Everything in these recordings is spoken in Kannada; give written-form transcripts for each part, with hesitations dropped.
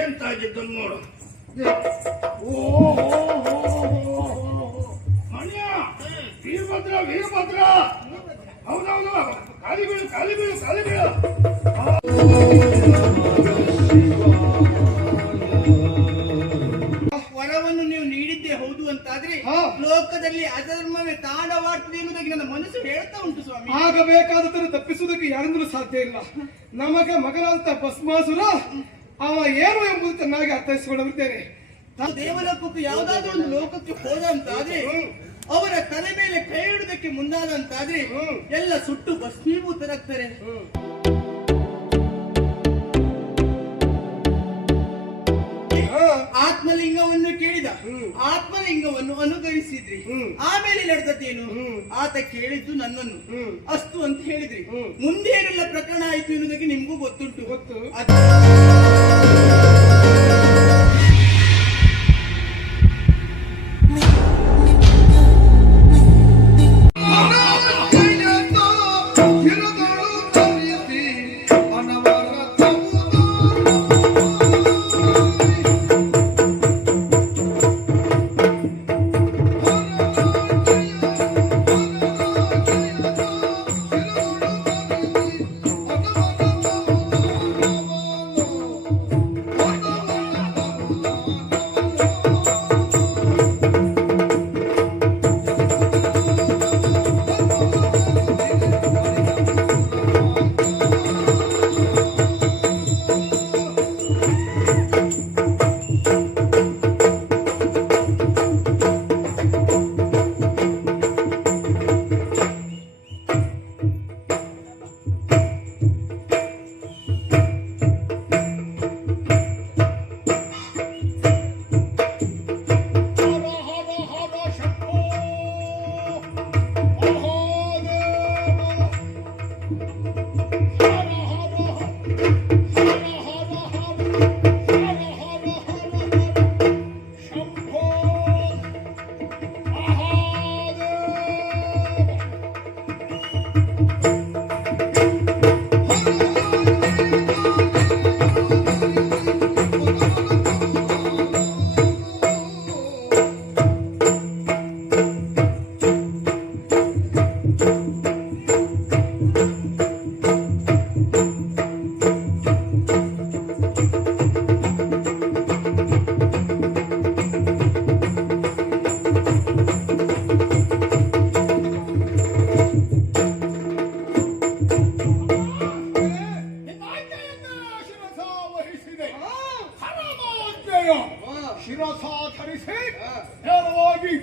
ಎಂತಾಗಿದ್ದನ್ನು ನೋಡು. ಓ ಮಣ್ಯ ವೀರಭದ್ರ ವೀರಭದ್ರ. ಹೌದೌದು, ಕಾಲಿ ಬೀಳು ಕಾಲಿ ಬೀಳು ಕಾಲಿ ಬೀಳು. ವರವನ್ನು ನೀವು ನೀಡಿದ್ದೇ ಹೌದು ಅಂತಾದ್ರೆ ಲೋಕದಲ್ಲಿ ಅಧರ್ಮವೇ ತಾಂಡವಾಡ್ತದೆ ಎನ್ನುವುದಾಗಿ ನನ್ನ ಮನಸ್ಸು ಹೇಳ್ತಾ ಉಂಟು ಸ್ವಾಮಿ. ಆಗಬೇಕಾದದನ್ನು ತಪ್ಪಿಸುವುದಕ್ಕೆ ಯಾರಿಂದಲೂ ಸಾಧ್ಯ ಇಲ್ಲ. ನಮಗೆ ಮಗನಾದಂತ ಭಸ್ಮಾಸುರ ಅವ ಏನು ಎಂಬುದು ಚೆನ್ನಾಗಿ ಅರ್ಥೈಸಿಕೊಳ್ಳುತ್ತೇನೆ. ದೇವಲೋಕಕ್ಕೂ ಯಾವುದಾದ್ರೂ ಒಂದು ಲೋಕಕ್ಕೆ ಹೋದ ಅಂತಾದ್ರೆ ಅವರ ತಲೆ ಮೇಲೆ ಕೈ ಇಡುವುದಕ್ಕೆ ಮುಂದಾದಂತಾದ್ರೆ ಎಲ್ಲ ಸುಟ್ಟು ಭಸ್ಮೀಭೂತರಾಗ್ತಾರೆ. ಆತ್ಮಲಿಂಗವನ್ನು ಕೇಳಿದ, ಆತ್ಮಲಿಂಗವನ್ನು ಅನುಗರಿಸಿದ್ರಿ. ಆಮೇಲೆ ನಡೆದದ್ದೇನು? ಆತ ಕೇಳಿದ್ದು ನನ್ನನ್ನು ಅಷ್ಟು ಅಂತ ಹೇಳಿದ್ರಿ. ಮುಂದೇನೆಲ್ಲ ಪ್ರಕರಣ ಆಯ್ತು ಎನ್ನುವುದಕ್ಕೆ ನಿಮ್ಗೂ ಗೊತ್ತುಂಟು. ಶಿರಸಾಧರಿಸಿ ನೇರವಾಗಿ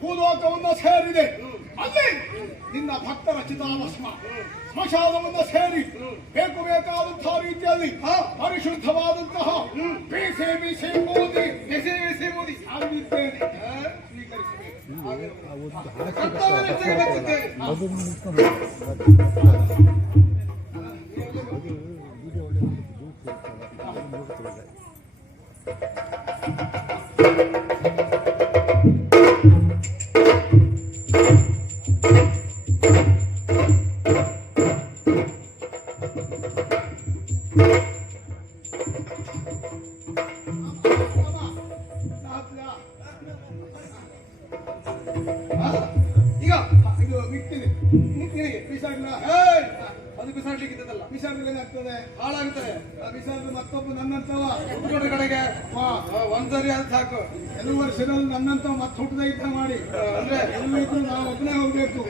ಭೂಲೋಕವನ್ನು ಸೇರಿದೆ. ಅಲ್ಲಿ ನಿನ್ನ ಭಕ್ತರ ಚಿತಾಭಸ್ಮ ಸ್ಮಶಾನವನ್ನು ಸೇರಿ ಬೇಕು ಬೇಕಾದಂತಹ ರೀತಿಯಲ್ಲಿ ಪರಿಶುದ್ಧವಾದಂತಹ ಬೇಸೆ ಬೇಸೆ ಮೋದಿ ಬೆಸೆ ಬೆಸೆ ಮೋದಿ ಆಗಿದ್ದೇನೆ. ಈಗ ಇದು ನಿನಗೆ ಬಿಸಾಡ್ಲ ಅದು ಬಿಸಾಡ್ಲಿಕ್ಕಿದ್ದಲ್ಲ. ಬಿಸಾಡಿದ್ರೆ ಏನಾಗ್ತದೆ? ಹಾಳಾಗ್ತದೆ. ಬಿಸಾಡಿದ್ರೆ ಮತ್ತೊಬ್ಬ ನನ್ನಂತವ ಹುಟ್ಟೋಡ ಕಡೆಗೆ ಒಂದ್ಸರಿ ಅದು ಸಾಕು. ಕೆಲವು ವರ್ಷದಲ್ಲಿ ನನ್ನಂತವ ಮತ್ತೆ ಹುಟ್ಟದ ಇದ್ದ ಮಾಡಿ ಅಂದ್ರೆ ಎಲ್ಲಿದ್ರು ನಾವು ಒಬ್ಬನೇ ಹೋಗ್ಬೇಕು.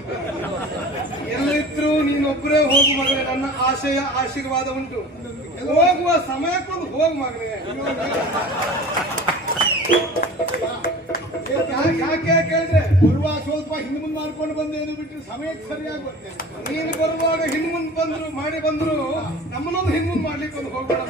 ಎಲ್ಲಿದ್ರು ನೀನೊಬ್ಬರೇ ಹೋಗು ಮಗನೇ. ನನ್ನ ಆಶಯ ಆಶೀರ್ವಾದ ಉಂಟು. ಹೋಗುವ ಸಮಯಕ್ಕೊಂದು ಹೋಗು ಮಗನೇ. ಯಾಕೆ ಹೇಳಿದ್ರೆ ಬರುವಾಗ ಸ್ವಲ್ಪ ಹಿಂದ್ ಮುಂದೆ ಮಾಡ್ಕೊಂಡು ಬಂದೇನು ಬಿಟ್ಟರೆ ಸಮಯಕ್ಕೆ ಸರಿಯಾಗಿ ಬರ್ತೇನೆ. ನೀನು ಬರುವಾಗ ಹಿಂದ್ ಮುಂದೆ ಬಂದ್ರು ಮಾಡಿ ಬಂದ್ರು ನಮ್ಮನ್ನೊಂದು ಹಿಂದ್ ಮುಂದೆ ಮಾಡ್ಲಿಕ್ಕೆ ಒಂದು ಹೋಗ್ಬೇಡ.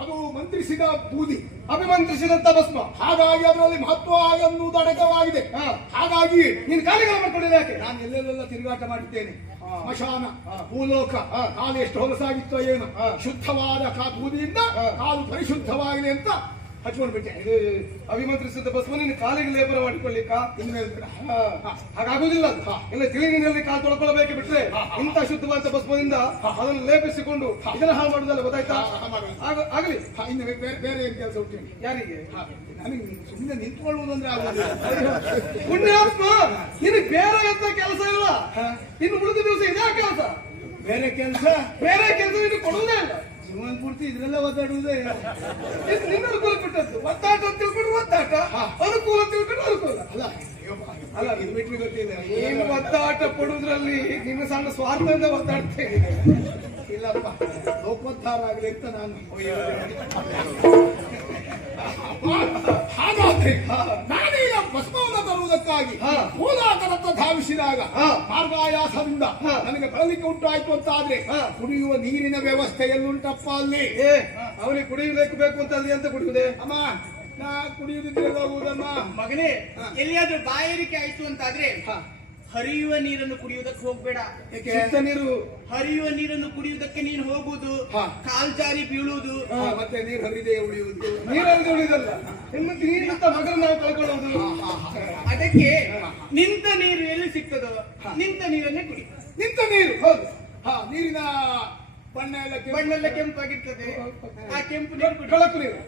ಅದು ಮಂತ್ರಿಸಿದ ಬೂದಿ, ಅಭಿಮಂತ್ರಿಸಿದಂತ ಭಸ್ಮ. ಹಾಗಾಗಿ ಅದರಲ್ಲಿ ಮಹತ್ವ ಎನ್ನುವುದು ಅಡಕವಾಗಿದೆ. ಹಾಗಾಗಿ ನೀನು ಕಾಲಿಗಳ ಮಾಡ್ಕೊಂಡಿಲ್ಲ ಯಾಕೆ? ನಾನು ಎಲ್ಲೆಲ್ಲ ತಿರುಗಾಟ ಮಾಡಿದ್ದೇನೆ. ಸ್ಮಶಾನ, ಭೂಲೋಕ, ಕಾಲು ಎಷ್ಟು ಹೊಲಸಾಗಿತ್ತೋ ಏನು, ಶುದ್ಧವಾದ ಬೂದಿಯಿಂದ ಕಾಲು ಪರಿಶುದ್ಧವಾಗಲಿ ಅಂತ ಹಚ್ಕೊಂಡು ಬಿಟ್ಟೆ. ಇದು ಅಭಿಮಂತ್ರಿಸಿದ ಭಸ್ಮ ನೀನು ಕಾಲಿಗೆ ಲೇಪನ ಮಾಡಿಕೊಳ್ಳಿಕ್ಕ ಇನ್ಮೇಲೆ ಬಿಡ. ಹಾಗಾಗುದಿಲ್ಲ ಅದು. ಇಲ್ಲ ತಿಳಿ ನೀರಿನಲ್ಲಿ ಕಾಲು ತೊಳ್ಕೊಳ್ಬೇಕೆ ಬಿಟ್ರೆ ಇಂಥ ಶುದ್ಧವಾದ ಭಸ್ಮದಿಂದ ಅದನ್ನು ಲೇಪಿಸಿಕೊಂಡು ಇದನ್ನ ಹಾಳು ಮಾಡುದಲ್ಲ, ಗೊತ್ತಾಯ್ತಾ? ಆಗಲಿ. ಇನ್ನು ಬೇರೆ ಏನ್ ಕೆಲಸ ಉಂಟು ಯಾರಿಗೆ? ನನಗೆ ಸುಮ್ಮನೆ ನಿಂತ್ಕೊಳ್ಳುವುದಂದ್ರೆ ಆಗುದಿಲ್ಲ. ಪುಣ್ಯಾತ್ಮ, ನಿನಗೆ ಬೇರೆ ಎಂತ ಕೆಲಸ ಇಲ್ಲ. ಇನ್ನು ಉಳಿದ ದಿವಸ ಇದೇ ಕೆಲಸ. ಬೇರೆ ಕೆಲಸ ನಿನಗೆ ಕೊಡುವುದೇ ಇಲ್ಲ. ಜೀವನ ಪೂರ್ತಿ ಇದ್ರೆಲ್ಲ ಒದ್ದಾಡುವುದೇ. ನಿನ್ನ ಅನುಕೂಲ ಬಿಟ್ಟದ್ದು. ಒತ್ತಾಟ ಅಂತ ತಿಳ್ಕೊಂಡು ಒತ್ತಾಟ, ಅನುಕೂಲ ಅಂತ ತಿಳ್ಕೊಂಡು ಅನುಕೂಲ. ಅಲ್ಲ ಇದು ಬಿಟ್ಟು ಗೊತ್ತಿದೆ. ನೀನು ಒತ್ತಾಟ ಪಡುವುದ್ರಲ್ಲಿ ನಿನ್ನ ಸಣ್ಣ ಸ್ವಾರ್ಥದಿಂದ ಒತ್ತಾಡ್ತೇನೆ. ಇಲ್ಲಪ್ಪ, ಲೋಕೋದ್ಧಾರ ಆಗಲಿ ಅಂತ ನಾನು. ಹಾಗಾದ್ರೆ ನಾನೀಗ ಭಸ್ಮವನ್ನು ತರುವುದಕ್ಕಾಗಿ ಮೂಲಕರತ್ತ ಧಾವಿಸಿದಾಗ ಮಾರ್ಗಾಯಾಸದಿಂದ ನನಗೆ ಬಳಲಿಕೆ ಉಂಟಾಯ್ತು ಅಂತ ಆದ್ರೆ ಕುಡಿಯುವ ನೀರಿನ ವ್ಯವಸ್ಥೆ ಎಲ್ಲುಂಟಪ್ಪ ಅಲ್ಲಿ? ಅವನಿಗೆ ಕುಡಿಯಬೇಕು ಬೇಕು ಅಂತ ಅಲ್ಲಿ ಅಂತ ಕುಡಿಯುವುದೇ? ಅಮ್ಮ, ನಾ ಕುಡಿಯುವುದಿದ್ರೆ ಹೋಗುವುದಮ್ಮ. ಮಗನೇ, ಎಲ್ಲಿಯಾದ್ರೂ ಬಾಯಾರಿಕೆ ಆಯ್ತು ಅಂತಾದ್ರೆ ಹರಿಯುವ ನೀರನ್ನು ಕುಡಿಯುವುದಕ್ಕೆ ಹೋಗ್ಬೇಡ. ಶುದ್ಧ ನೀರು, ಹರಿಯುವ ನೀರನ್ನು ಕುಡಿಯುವುದಕ್ಕೆ ನೀನು ಹೋಗುವುದು, ಕಾಲ್ಜಾರಿ ಬೀಳುವುದು, ಮತ್ತೆ ನೀರು ಹರಿದೇ ಉಳಿಯುವುದು. ನೀರಲ್ಲಿ ಉಳಿದಲ್ಲ, ನೀರಿನಂತ ಮಗನ ನಾವು ಕಳ್ಕೊಳ್ಳುವುದು. ಅದಕ್ಕೆ ನಿಂತ ನೀರು ಎಲ್ಲಿ ಸಿಗ್ತದೋ ನಿಂತ ನೀರನ್ನೇ ಕುಡಿ. ನಿಂತ ನೀರು, ಹೌದು. ನೀರಿನ ಬಣ್ಣ ಎಲ್ಲ ಕೆಂಪಾಗಿರ್ತದೆ. ಆ ಕೆಂಪು ನೀರು ಬೆಳಕು ನೀರು,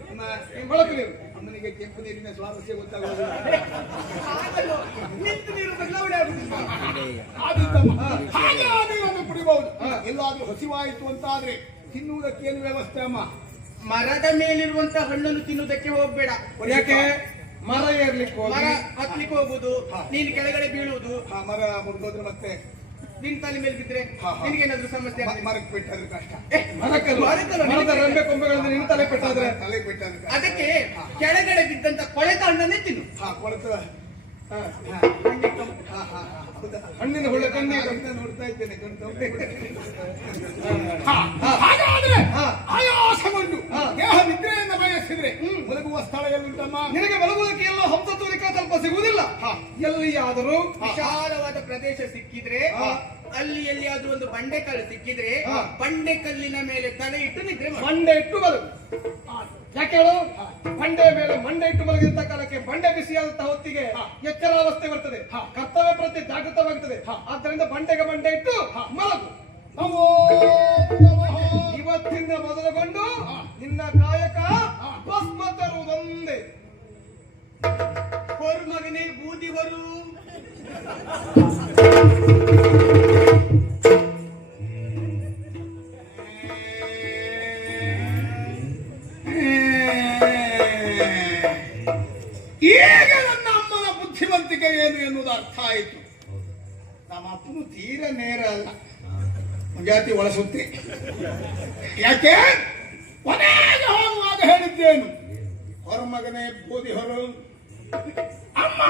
ಬೆಳಕು ನೀರು. ಅಮ್ಮನಿಗೆ ಕೆಂಪು ನೀರಿನ ಸ್ವಾರಸ್ಯ ಗೊತ್ತಾಗೋದು. ನಿಂತ ನೀರು ಬದಲಾವಣೆ ಆಗುದಿಲ್ಲ. ಹಾಗೆ ಆ ನೀರನ್ನು ಕುಡಿಬಹುದು. ಎಲ್ಲಾದ್ರೂ ಹಸಿವಾಯಿತು ಅಂತಾದ್ರೆ ತಿನ್ನುವುದಕ್ಕೆ ಏನು ವ್ಯವಸ್ಥೆ ಅಮ್ಮ? ಮರದ ಮೇಲಿರುವಂತ ಹಣ್ಣನ್ನು ತಿನ್ನುವುದಕ್ಕೆ ಹೋಗ್ಬೇಡ. ಯಾಕೆ? ಮರ ಏರ್ಲಿಕ್ಕೆ, ಮರ ಹತ್ಲಿಕ್ಕೆ ಹೋಗುದು, ನೀನು ಕೆಳಗಡೆ ಬೀಳುವುದು. ಮರ ಮುರಿದೋದ್ರೆ ಮತ್ತೆ ನಿನ್ ತಲೆ ಮೇಲೆ ಬಿದ್ರೆ ನಿನಗೇನಾದ್ರೂ ಸಮಸ್ಯೆ? ಮರಕ್ಕೆ ಬಿಟ್ಟಾದ್ರೆ ಕಷ್ಟ. ಮರದ ರೆಂಬೆ ಕೊಂಬೆಗಳಿಂದ ನಿನ್ನ ತಲೆ ಪೆಟ್ಟಾದ್ರೆ ತಲೆ ಬಿಟ್ಟಾದ್ರೆ ಅದಕ್ಕೆ ಕೆಳಗಡೆ ಬಿದ್ದಂತ ಕೊಳೆತ ಹಣ್ಣನ್ನೇ ತಿನ್ನು. ಕೊಳೆತ ಹಣ್ಣಿನ ಹುಳ ಕಣ್ಣಿಗೆ ನೋಡ್ತಾ ಇದ್ದೇನೆ. ಹಾಗಾದ್ರೆ ಆಯಾಸಗೊಂಡು ದೇಹ ನಿದ್ರೆಯಿಂದ ಬಯಸಿದ್ರೆ ಮಲಗುವ ಸ್ಥಳ ಎಲ್ಲುಂಟಮ್ಮ? ನಿನಗೆ ಮಲಗುವುದಕ್ಕೆ ಎಲ್ಲೋ ಹಂಸತೂರಿಕ ಸ್ವಲ್ಪ ಸಿಗುವುದಿಲ್ಲ. ಎಲ್ಲಿಯಾದರೂ ವಿಶಾಲವಾದ ಪ್ರದೇಶ ಸಿಕ್ಕಿದ್ರೆ, ಅಲ್ಲಿ ಎಲ್ಲಿಯಾದ್ರೂ ಒಂದು ಬಂಡೆಕಲ್ಲು ಸಿಕ್ಕಿದ್ರೆ ಬಂಡೆಕಲ್ಲಿನ ಮೇಲೆ ತಲೆ ಇಟ್ಟು ನಿದ್ರೆ ಮಾಡು. ಮಂಡೆ ಇಟ್ಟು ಮಲಗು. ಯಾಕೆ ಹೇಳು? ಬಂಡೆ ಮೇಲೆ ಮಂಡೆ ಇಟ್ಟು ಮಲಗಿದಂತ ಕಾಲಕ್ಕೆ ಬಂಡೆ ಬಿಸಿಯಾದಂತಹ ಹೊತ್ತಿಗೆ ಎಚ್ಚರಾವಸ್ಥೆ ಬರ್ತದೆ, ಕರ್ತವ್ಯ ಪ್ರತಿ ಜಾಗೃತವಾಗುತ್ತದೆ. ಆದ್ದರಿಂದ ಬಂಡೆಗೆ ಬಂಡೆ ಇಟ್ಟು ಮಲಗು. ಇವತ್ತಿಂದ ಮೊದಲುಗೊಂಡು ನಿನ್ನ ಕಾಯಕ ಭಸ್ಮ ತರುವುದೊಂದೇ. ಹೊರ ಮಗನೇ ಬೂದಿ ಹೊರು. ಈಗ ನನ್ನ ಅಮ್ಮನ ಬುದ್ಧಿವಂತಿಕೆ ಏನು ಎನ್ನುವುದು ಅರ್ಥ ಆಯಿತು. ನಮ್ಮ ಅಪ್ಪನು ತೀರ ನೇರ ಅಲ್ಲ, ಜಾತಿ ಒಳಸುತ್ತೆ. ಯಾಕೆ? ಕೊನೆಗೆ ಹೋಗುವಾಗ ಹೇಳಿದ್ದೇನು? ಹೊರ ಮಗನೇ ಬೋಧಿ ಹೊರು. ಅಮ್ಮ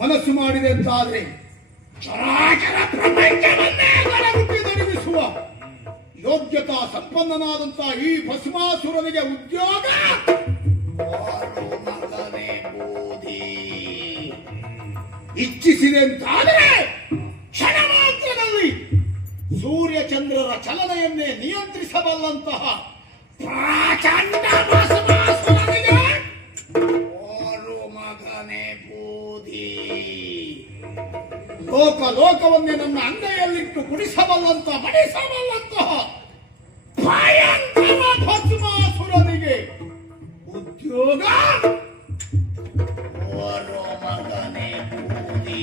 ಮನಸ್ಸು ಮಾಡಿದೆ ಅಂತಾದ್ರೆ ಚರಾಚರ ಪ್ರಪಂಚವನ್ನೇ ಹೊರಗುಟ್ಟಿ ನಡಿಸುವ ಯೋಗ್ಯತಾ ಸಂಪನ್ನನಾದಂತಹ ಈ ಭಸ್ಮಾಸುರನಿಗೆ ಉದ್ಯೋಗ ಇಚ್ಛಿಸಿದೆ ಅಂತಾದರೆ ಕ್ಷಣ ಮಾತ್ರದಲ್ಲಿ ಸೂರ್ಯ ಚಂದ್ರರ ಚಲನೆಯನ್ನೇ ನಿಯಂತ್ರಿಸಬಲ್ಲಂತಹ ಪ್ರಾಚಂಡ ಭಸ್ಮಾಸುರನಿಗೆ ಓರು ಮಗನೇ ಬೂದಿ. ಲೋಕವನ್ನೇ ನನ್ನ ಅಂಗೈಯಲ್ಲಿಟ್ಟು ಕುಡಿಸಬಲ್ಲಂತ ಬಡಿಸಬಲ್ಲಂತಹ ಭಯಂಕರ ಭಸ್ಮಾಸುರನಿಗೆ ಉದ್ಯೋಗ ಓರು ಮಗನೇ ಬೂದಿ.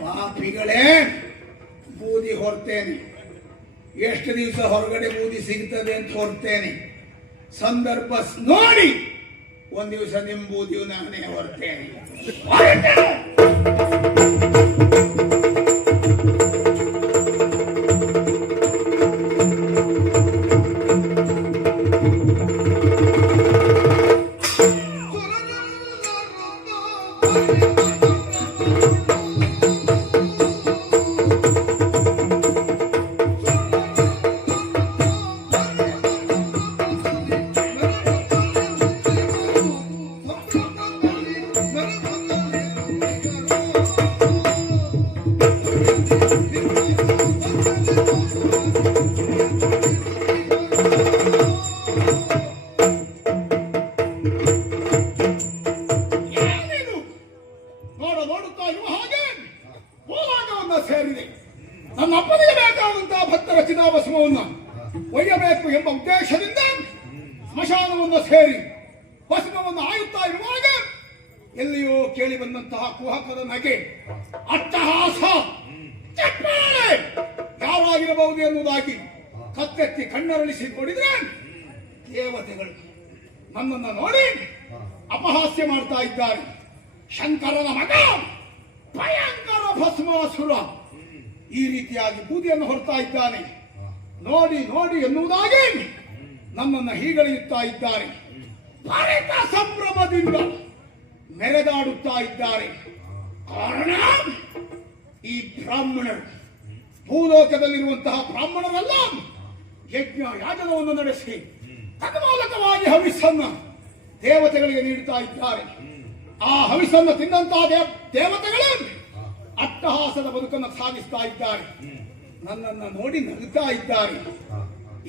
ಪಾಪಿಗಳೇ, ಬೂದಿ ಹೊರ್ತೇನೆ. ಎಷ್ಟು ದಿವಸ ಹೊರಗಡೆ ಬೂದಿ ಸಿಗ್ತದೆ ಅಂತ ಹೊರ್ತೇನೆ. ಸಂದರ್ಭ ನೋಡಿ ಒಂದ್ ದಿವಸ ನಿಮ್ ಬೂದಿಯು ನಾನೇ ಹೊರ್ತೇನೆ. ಎಲ್ಲಿಯೋ ಕೇಳಿ ಬಂದಂತಹ ಕುಹಕದ ನಗೆ, ಅಟ್ಟಹಾಸ, ಚಪ್ಪಾಳೆ ಯಾವಾಗಿರಬಹುದು ಎನ್ನುವುದಾಗಿ ಕತ್ತೆತ್ತಿ ಕಣ್ಣರಳಿಸಿ ನೋಡಿದ್ರೆ ದೇವತೆಗಳು ನನ್ನನ್ನು ನೋಡಿ ಅಪಹಾಸ್ಯ ಮಾಡ್ತಾ ಇದ್ದಾರೆ. ಶಂಕರನ ಮಗ ಭಯಂಕರ ಭಸ್ಮಾಸುರ ಈ ರೀತಿಯಾಗಿ ಬೂದಿಯನ್ನು ಹೊರತಾ ಇದ್ದಾನೆ. ನೋಡಿ ನೋಡಿ ಎನ್ನುವುದಾಗಿ ನನ್ನನ್ನು ಹೀಗಳೆಯುತ್ತಾ ಇದ್ದಾರೆ. ಭಾರತ ಸಂಭ್ರಮದಿಂದ ಮೆರೆದಾಡುತ್ತಾ ಇದ್ದಾರೆ. ಕಾರಣ ಈ ಬ್ರಾಹ್ಮಣರು, ಭೂಲೋಕದಲ್ಲಿರುವಂತಹ ಬ್ರಾಹ್ಮಣರೆಲ್ಲ ಯಜ್ಞ ಯಾಜನವನ್ನು ನಡೆಸಿ ತನ್ಮೂಲಕವಾಗಿ ಹವಿಸ್ಸನ್ನು ದೇವತೆಗಳಿಗೆ ನೀಡುತ್ತಾ ಇದ್ದಾರೆ. ಆ ಹವಿಸ್ಸನ್ನು ತಿಂದಂತಹ ದೇವತೆಗಳು ಅಟ್ಟಹಾಸದ ಬದುಕನ್ನು ಸಾಗಿಸ್ತಾ ಇದ್ದಾರೆ. ನನ್ನನ್ನು ನೋಡಿ ನಗುತ್ತಾ ಇದ್ದಾರೆ.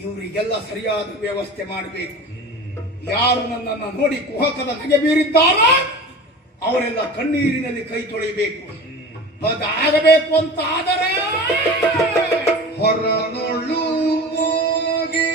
ಇವರಿಗೆಲ್ಲ ಸರಿಯಾದ ವ್ಯವಸ್ಥೆ ಮಾಡಬೇಕು. ಯಾರು ನನ್ನನ್ನು ನೋಡಿ ಕುಹಕದ ನಗೆ ಬೀರಿದ್ದಾರೋ ಅವರೆಲ್ಲ ಕಣ್ಣೀರಿನಲ್ಲಿ ಕೈ ತೊಳೆಯಬೇಕು. ಅದಾಗಬೇಕು ಅಂತ ಆದರೆ ಹೊರನೊಳು ಹೋಗಿ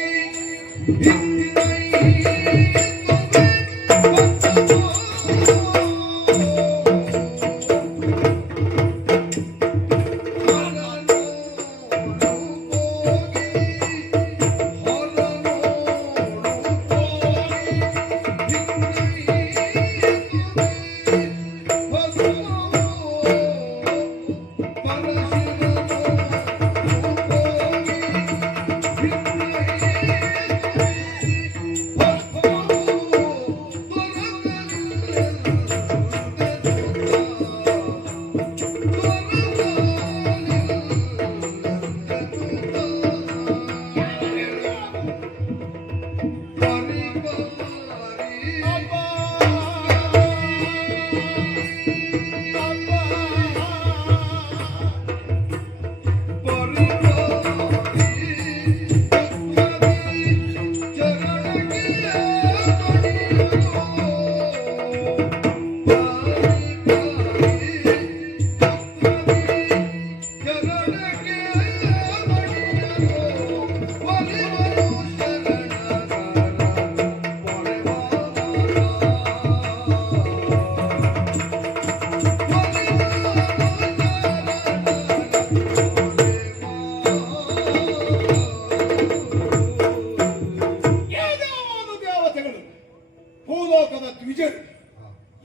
ಭೂಲೋಕದ ದ್ವಿಜರು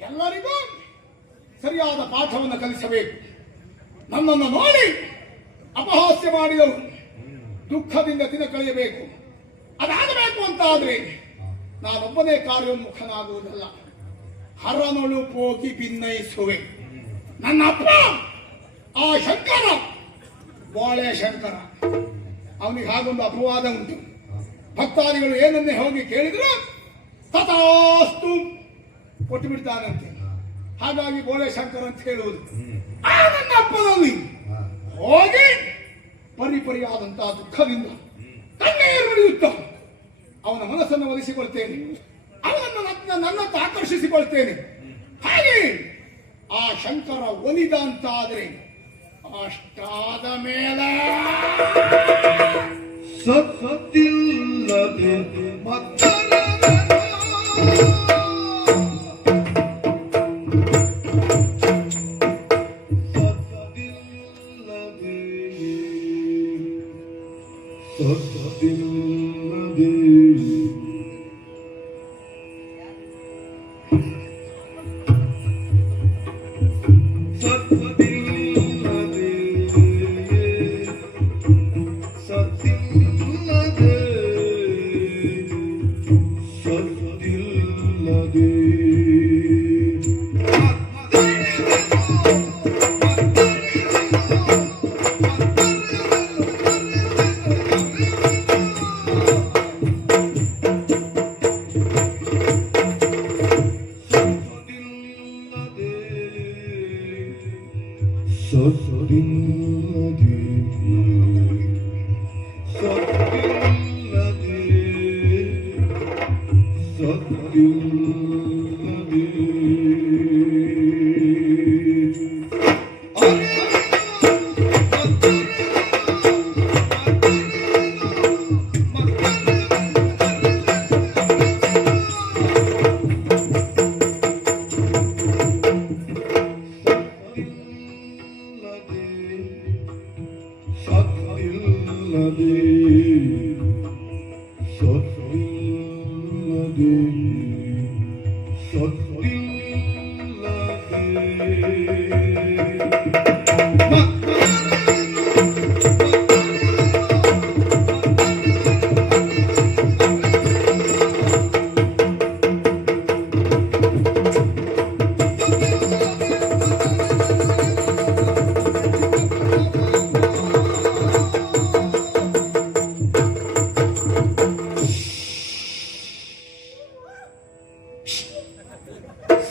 ಎಲ್ಲರಿಗೂ ಸರಿಯಾದ ಪಾಠವನ್ನು ಕಲಿಸಬೇಕು. ನನ್ನನ್ನು ನೋಡಿ ಅಪಹಾಸ್ಯ ಮಾಡಿದವರು ದುಃಖದಿಂದ ದಿನ ಕಳೆಯಬೇಕು. ಅದಾಗಬೇಕು ಅಂತ ಆದ್ರೆ ನಾನೊಬ್ಬನೇ ಕಾರ್ಯೋನ್ಮುಖನಾಗುವುದಲ್ಲ. ಹರನೊಳು ಹೋಗಿ ಭಿನ್ನಯಿಸುವೆ. ನನ್ನ ಅಪ್ಪ ಆ ಶಂಕರ ಬಾಳೆ ಶಂಕರ, ಅವನಿಗೆ ಹಾಗೊಂದು ಅಪವಾದ ಉಂಟು. ಭಕ್ತಾದಿಗಳು ಏನನ್ನೇ ಹೋಗಿ ಕೇಳಿದ್ರು ತಥಾಸ್ತು ಕೊಟ್ಟು ಬಿಡ್ತಾನಂತೆ. ಹಾಗಾಗಿ ಬೋಳೆ ಶಂಕರ ಅಂತ ಹೇಳುವುದು. ಆ ನನ್ನ ಅಪ್ಪನಲ್ಲಿ ಹೋಗಿ ಪರಿಪರಿಯಾದಂತಹ ದುಃಖದಿಂದ ಕಣ್ಣೀರು ಬಿಡಿಯುತ್ತ ಅವನ ಮನಸ್ಸನ್ನು ಒಲಿಸಿಕೊಳ್ತೇನೆ. ಅವನನ್ನು ನನ್ನನ್ನು ಆಕರ್ಷಿಸಿಕೊಳ್ತೇನೆ. ಹಾಗೆ ಆ ಶಂಕರ ಒಲಿದ ಅಂತ ಆದ್ರೆ ಅಷ್ಟಾದ ಮೇಲೆ ಸತ್ತಿಲ್ಲದೆ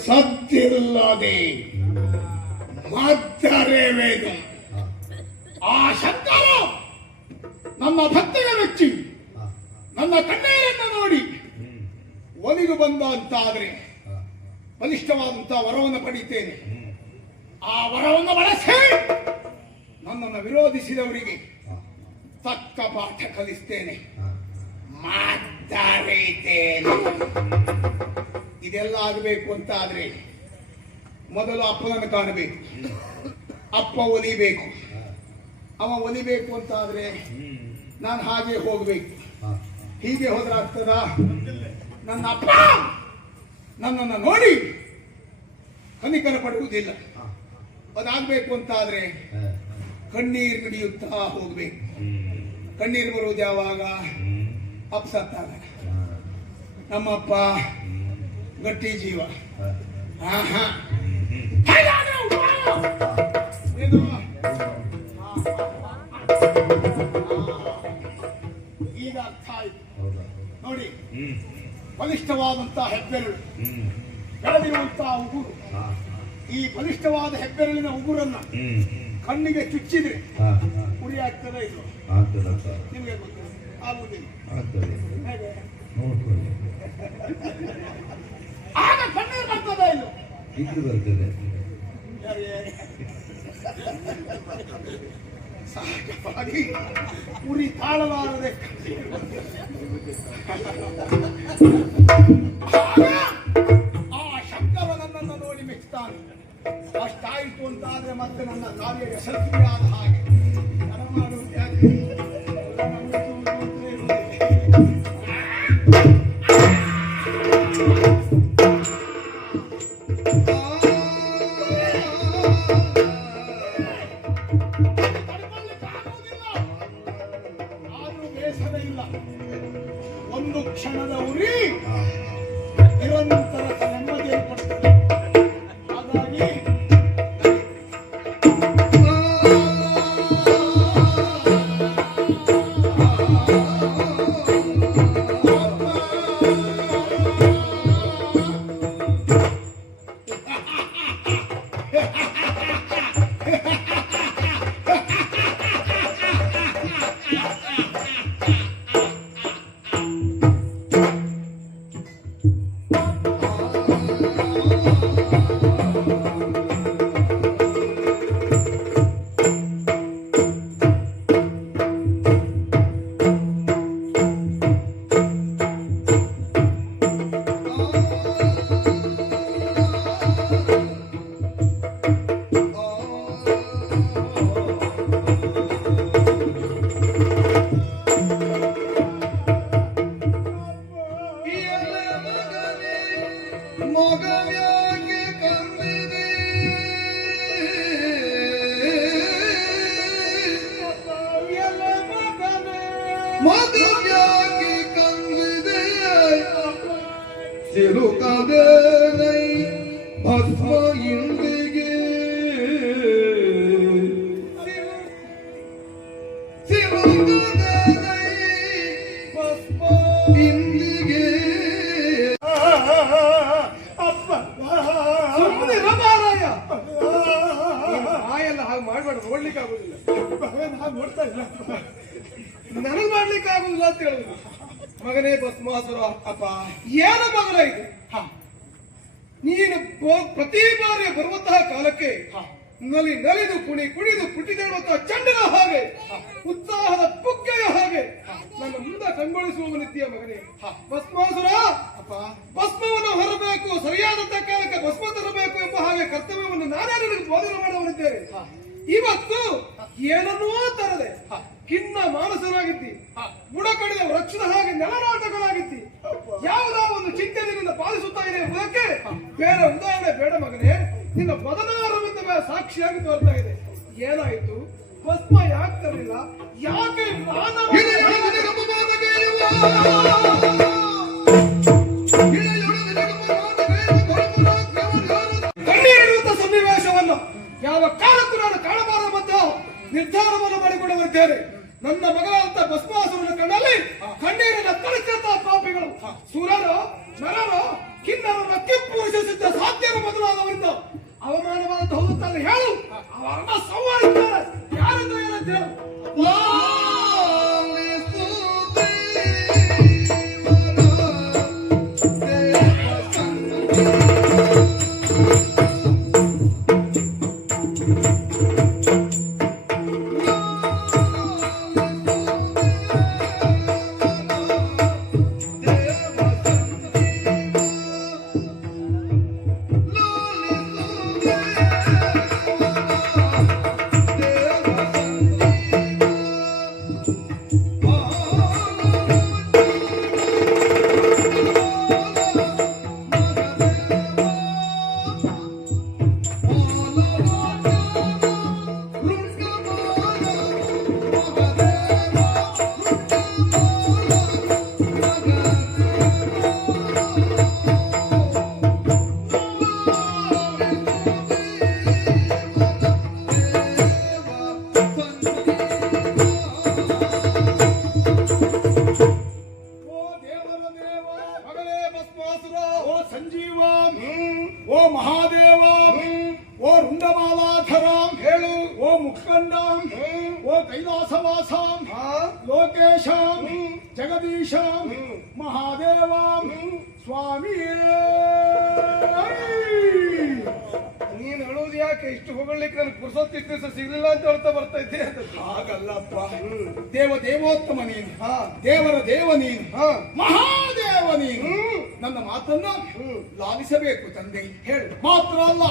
ಸದ್ದಿಲ್ಲದೆ ಮದ್ದರೆವೆನು. ಆ ಶಂಕರ ನನ್ನ ಭಕ್ತಿಗೆ ಮೆಚ್ಚಿ ನನ್ನ ಕಣ್ಣೀರನ್ನು ನೋಡಿ ಒಲಿದು ಬಂದ ಅಂತಾದ್ರೆ ಬಲಿಷ್ಠವಾದಂತಹ ವರವನ್ನು ಪಡೆಯುತ್ತೇನೆ. ಆ ವರವನ್ನು ಬಳಸಿ ನನ್ನನ್ನು ವಿರೋಧಿಸಿದವರಿಗೆ ತಕ್ಕ ಪಾಠ ಕಲಿಸ್ತೇನೆ, ಮಾತಾಡಿದ್ದೇನೆ. ಇದೆಲ್ಲ ಆಗಬೇಕು ಅಂತಾದ್ರೆ ಮೊದಲು ಅಪ್ಪನನ್ನು ಕಾಣಬೇಕು, ಅಪ್ಪ ಒಲಿಬೇಕು. ಅವ ಒಲಿಬೇಕು ಅಂತಾದ್ರೆ ನಾನು ಹಾಗೆ ಹೋಗ್ಬೇಕು. ಹೀಗೆ ಹೋದ್ರೆ ಆಗ್ತದ? ನನ್ನ ಅಪ್ಪ ನನ್ನನ್ನು ನೋಡಿ ಕನಿಕರ ಪಡುವುದಿಲ್ಲ. ಅದಾಗಬೇಕು ಅಂತಾದ್ರೆ ಕಣ್ಣೀರು ಹಿಡಿಯುತ್ತಾ ಹೋಗ್ಬೇಕು. ಕಣ್ಣೀರು ಬರುವುದು ಯಾವಾಗ? ಅಪ್ಸತ್ತಾಗ. ನಮ್ಮಪ್ಪ ಗಟ್ಟಿ ಜೀವ. ಈಗ ಅರ್ಥ ಆಯ್ತು ನೋಡಿ. ಬಲಿಷ್ಠವಾದಂತಹ ಹೆಬ್ಬೆರಳು, ಬೆಳೆದಿರುವಂತಹ ಉಗುರು. ಈ ಬಲಿಷ್ಠವಾದ ಹೆಬ್ಬೆರಳಿನ ಉಗುರನ್ನ ಕಣ್ಣಿಗೆ ಚುಚ್ಚಿದ್ರೆ ಉರಿ ಆಗ್ತದೆ ಇದು? ನಿಮಗೆ ಗೊತ್ತಿಲ್ಲ, ಆಗುವುದಿಲ್ಲ. ಹೇಗೆ? ಆಗ ಕಣ್ಣೀರು ಬರ್ತದ ಇದು? ಬರ್ತದೆ. ಸಹಜವಾಗಿ ಉರಿ ತಾಳಲಾರದೆ ಆ ಶಂಕರ ನನ್ನನ್ನು ನೋಡಿ ಮೆಚ್ಚುತ್ತಾನೆ. ಅಷ್ಟಾಯಿತು ಅಂತಾದ್ರೆ ಮತ್ತೆ ನನ್ನ ಕಾರ್ಯ ಯಶಸ್ವಿಯಾದ ಹಾಗೆ. ಹಣ ಮಾಡುವುದು ಯಾಕೆ? ಒಂದು ಕ್ಷಣದ ಉರಿ ನಿರಂತರ ನೆಮ್ಮದಿಯನ್ನು ಕೊಡ್ತದೆ. ಹಾಗಾಗಿ ಭಸ್ಮ ಇಂದಿಗೆ ಭಸ್ಮ ಇಂದಿಗೆ ಅಪ್ಪ ಸುಮ್ಮನೆ ರಮಾರಾಯ ಬಾಯೆಲ್ಲ ಹಾಗೆ ಮಾಡ್ಬೇಡ, ನೋಡ್ಲಿಕ್ಕೆ ಆಗುದಿಲ್ಲ. ನಾನು ನೋಡ್ತಾ ಇಲ್ಲ. ನನಗೆ ಮಾಡ್ಲಿಕ್ಕೆ ಆಗುದಿಲ್ಲ ಅಂತ ಹೇಳಿದ್ರು. ಮಗನೇ ಭಸ್ಮಾಸುರ, ಅಪ್ಪ ಏನ ಮಗನ ಇದು? ನೀನು ಪ್ರತಿ ಬಾರಿ ಬರುವಂತಹ ಕಾಲಕ್ಕೆ ನಲಿದು ಕುಣಿದು ಪುಟಿದೇಳುವಂತಹ ಚಂಡನ ಹಾಗೆ, ಉತ್ಸಾಹದ ಪುಗ್ಗೆಯ ಹಾಗೆ ನನ್ನ ಮುಂದೆ ಕಂಗೊಳಿಸುವವನಿದ್ದೀಯ ಮಗನೇ. ಭಸ್ಮಾಸುರ, ಭಸ್ಮವನ್ನು ಹೊರಬೇಕು, ಸರಿಯಾದಂತಹ ಕಾಲಕ್ಕೆ ಭಸ್ಮ ತರಬೇಕು ಎಂಬ ಹಾಗೆ ಕರ್ತವ್ಯವನ್ನು ನಾನೇ ನಿನಗೆ ಬೋಧನೆ ಮಾಡುವನಿದ್ದೇನೆ. ಇವತ್ತು ಏನನ್ನೂ ತರದೆ ಖಿನ್ನ ಮಾನಸನಾಗಿದ್ದಿ, ಬುಡ ಕಡಿದ ವೃಕ್ಷದ ಹಾಗೆ ನೆಲನಾಟಗಳಾಗಿದ್ದಿ. ಯಾವುದೋ ಒಂದು ಚಿಂತನೆಯಿಂದ ಪಾಲಿಸುತ್ತಾ ಇದೆ ಎಂಬುದಕ್ಕೆ ಬೇರೆ ಉದಾಹರಣೆ ಬೇಡ ಮಗನೇ. ನಿನ್ನ ಬದನಾರವಿಂದ ಸಾಕ್ಷಿಯಾಗಿ ತೋರ್ತಾ ಇದೆ. ಏನಾಯಿತು? ಭಸ್ಮ ಯಾಕೆ ತರಲಿಲ್ಲ? ಯಾಕೆ ಕಣ್ಣೀರಿಡುವಂತ ಸನ್ನಿವೇಶವನ್ನು ಯಾವ ಕಾಲಕ್ಕೂ ನಾನು ಕಾಣಬಾರದಂತ ನಿರ್ಧಾರವನ್ನು ಮಾಡಿಕೊಂಡವರಿದ್ದೇನೆ. ನನ್ನ ಮಗನಾದಂತ ಭಸ್ಮಾಸುರನ ಕಣ್ಣಲ್ಲಿ ಕಣ್ಣೀರನ್ನ ತಳಿಸಿದಂತಹ ಪಾಪಿಗಳು ಸುರರು, ನರರು, ಕಿನ್ನರನ್ನ ಕಿಪ್ಪುರಿಸಿದ್ದ ಸಾಧ್ಯರು ಮಹಾದೇವ ಓ ರುಂಡಮಾಲಾಧರ ಹೇಳು. ಓ ಮುಖಂಡ ಓ ಕೈಲಾಸವಾಸ ಲೋಕೇಶ ಜಗದೀಶ ಮಹಾದೇವ ಸ್ವಾಮಿಯೇ. ನೀನ್ ಹೇಳೋದು ಯಾಕೆ ಇಷ್ಟು ಹೊಗಳಿಕ್ಕೆ ನನಗೆ ಪುರುಸೊತ್ತಿದ್ದ ದಿವಸ ಸಿಗ್ಲಿಲ್ಲ ಅಂತ ಹೇಳ್ತಾ ಬರ್ತಾ ಇದ್ದೆ ಅಂತ. ಹಾಗಲ್ಲಪ್ಪ, ದೇವೋತ್ತಮ ನೀನು, ದೇವರ ದೇವ ನೀನು, ಮಹಾದೇವ ನೀನು. ನನ್ನ ಮಾತನ್ನ ಲಾಲಿಸಬೇಕು ತಂದೆ. ಹೇಳು. ಮಾತ್ರ ಅಲ್ಲ,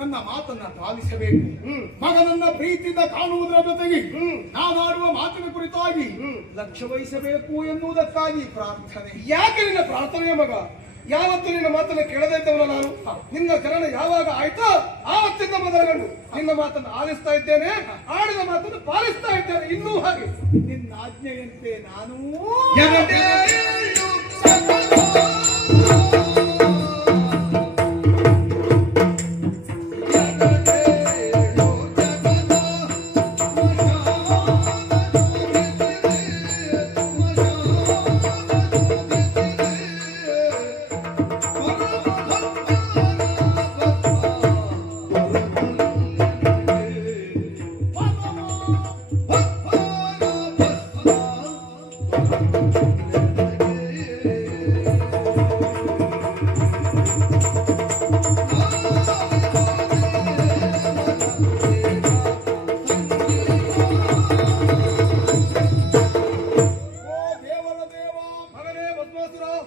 ನನ್ನ ಮಾತನ್ನ ಲಾಲಿಸಬೇಕು. ಮಗನನ್ನ ಪ್ರೀತಿಯಿಂದ ಕಾಣುವುದರ ಜೊತೆಗೆ ನಾನಾಡುವ ಮಾತಿನ ಕುರಿತಾಗಿ ಲಕ್ಷ್ಯ ವಹಿಸಬೇಕು ಎನ್ನುವುದಕ್ಕಾಗಿ ಪ್ರಾರ್ಥನೆ. ಯಾಕೆ ನಿನ್ನ ಪ್ರಾರ್ಥನೆಯ ಮಗ? ಯಾವತ್ತು ನಿನ್ನ ಮಾತನ್ನು ಕೇಳದೇ ಇದ್ದವನ ನಾನು. ನಿನ್ನ ಚರಣ ಯಾವಾಗ ಆಯ್ತೋ ಆವತ್ತಿಂದ ಮೊದಲುಗೊಂಡು ನಿನ್ನ ಮಾತನ್ನು ಆಲಿಸ್ತಾ ಇದ್ದೇನೆ, ಆಡಿದ ಮಾತನ್ನು ಪಾಲಿಸ್ತಾ ಇದ್ದೇನೆ. ಇನ್ನೂ ಹಾಗೆ ನಿನ್ನ ಆಜ್ಞೆಯಂತೆ ನಾನು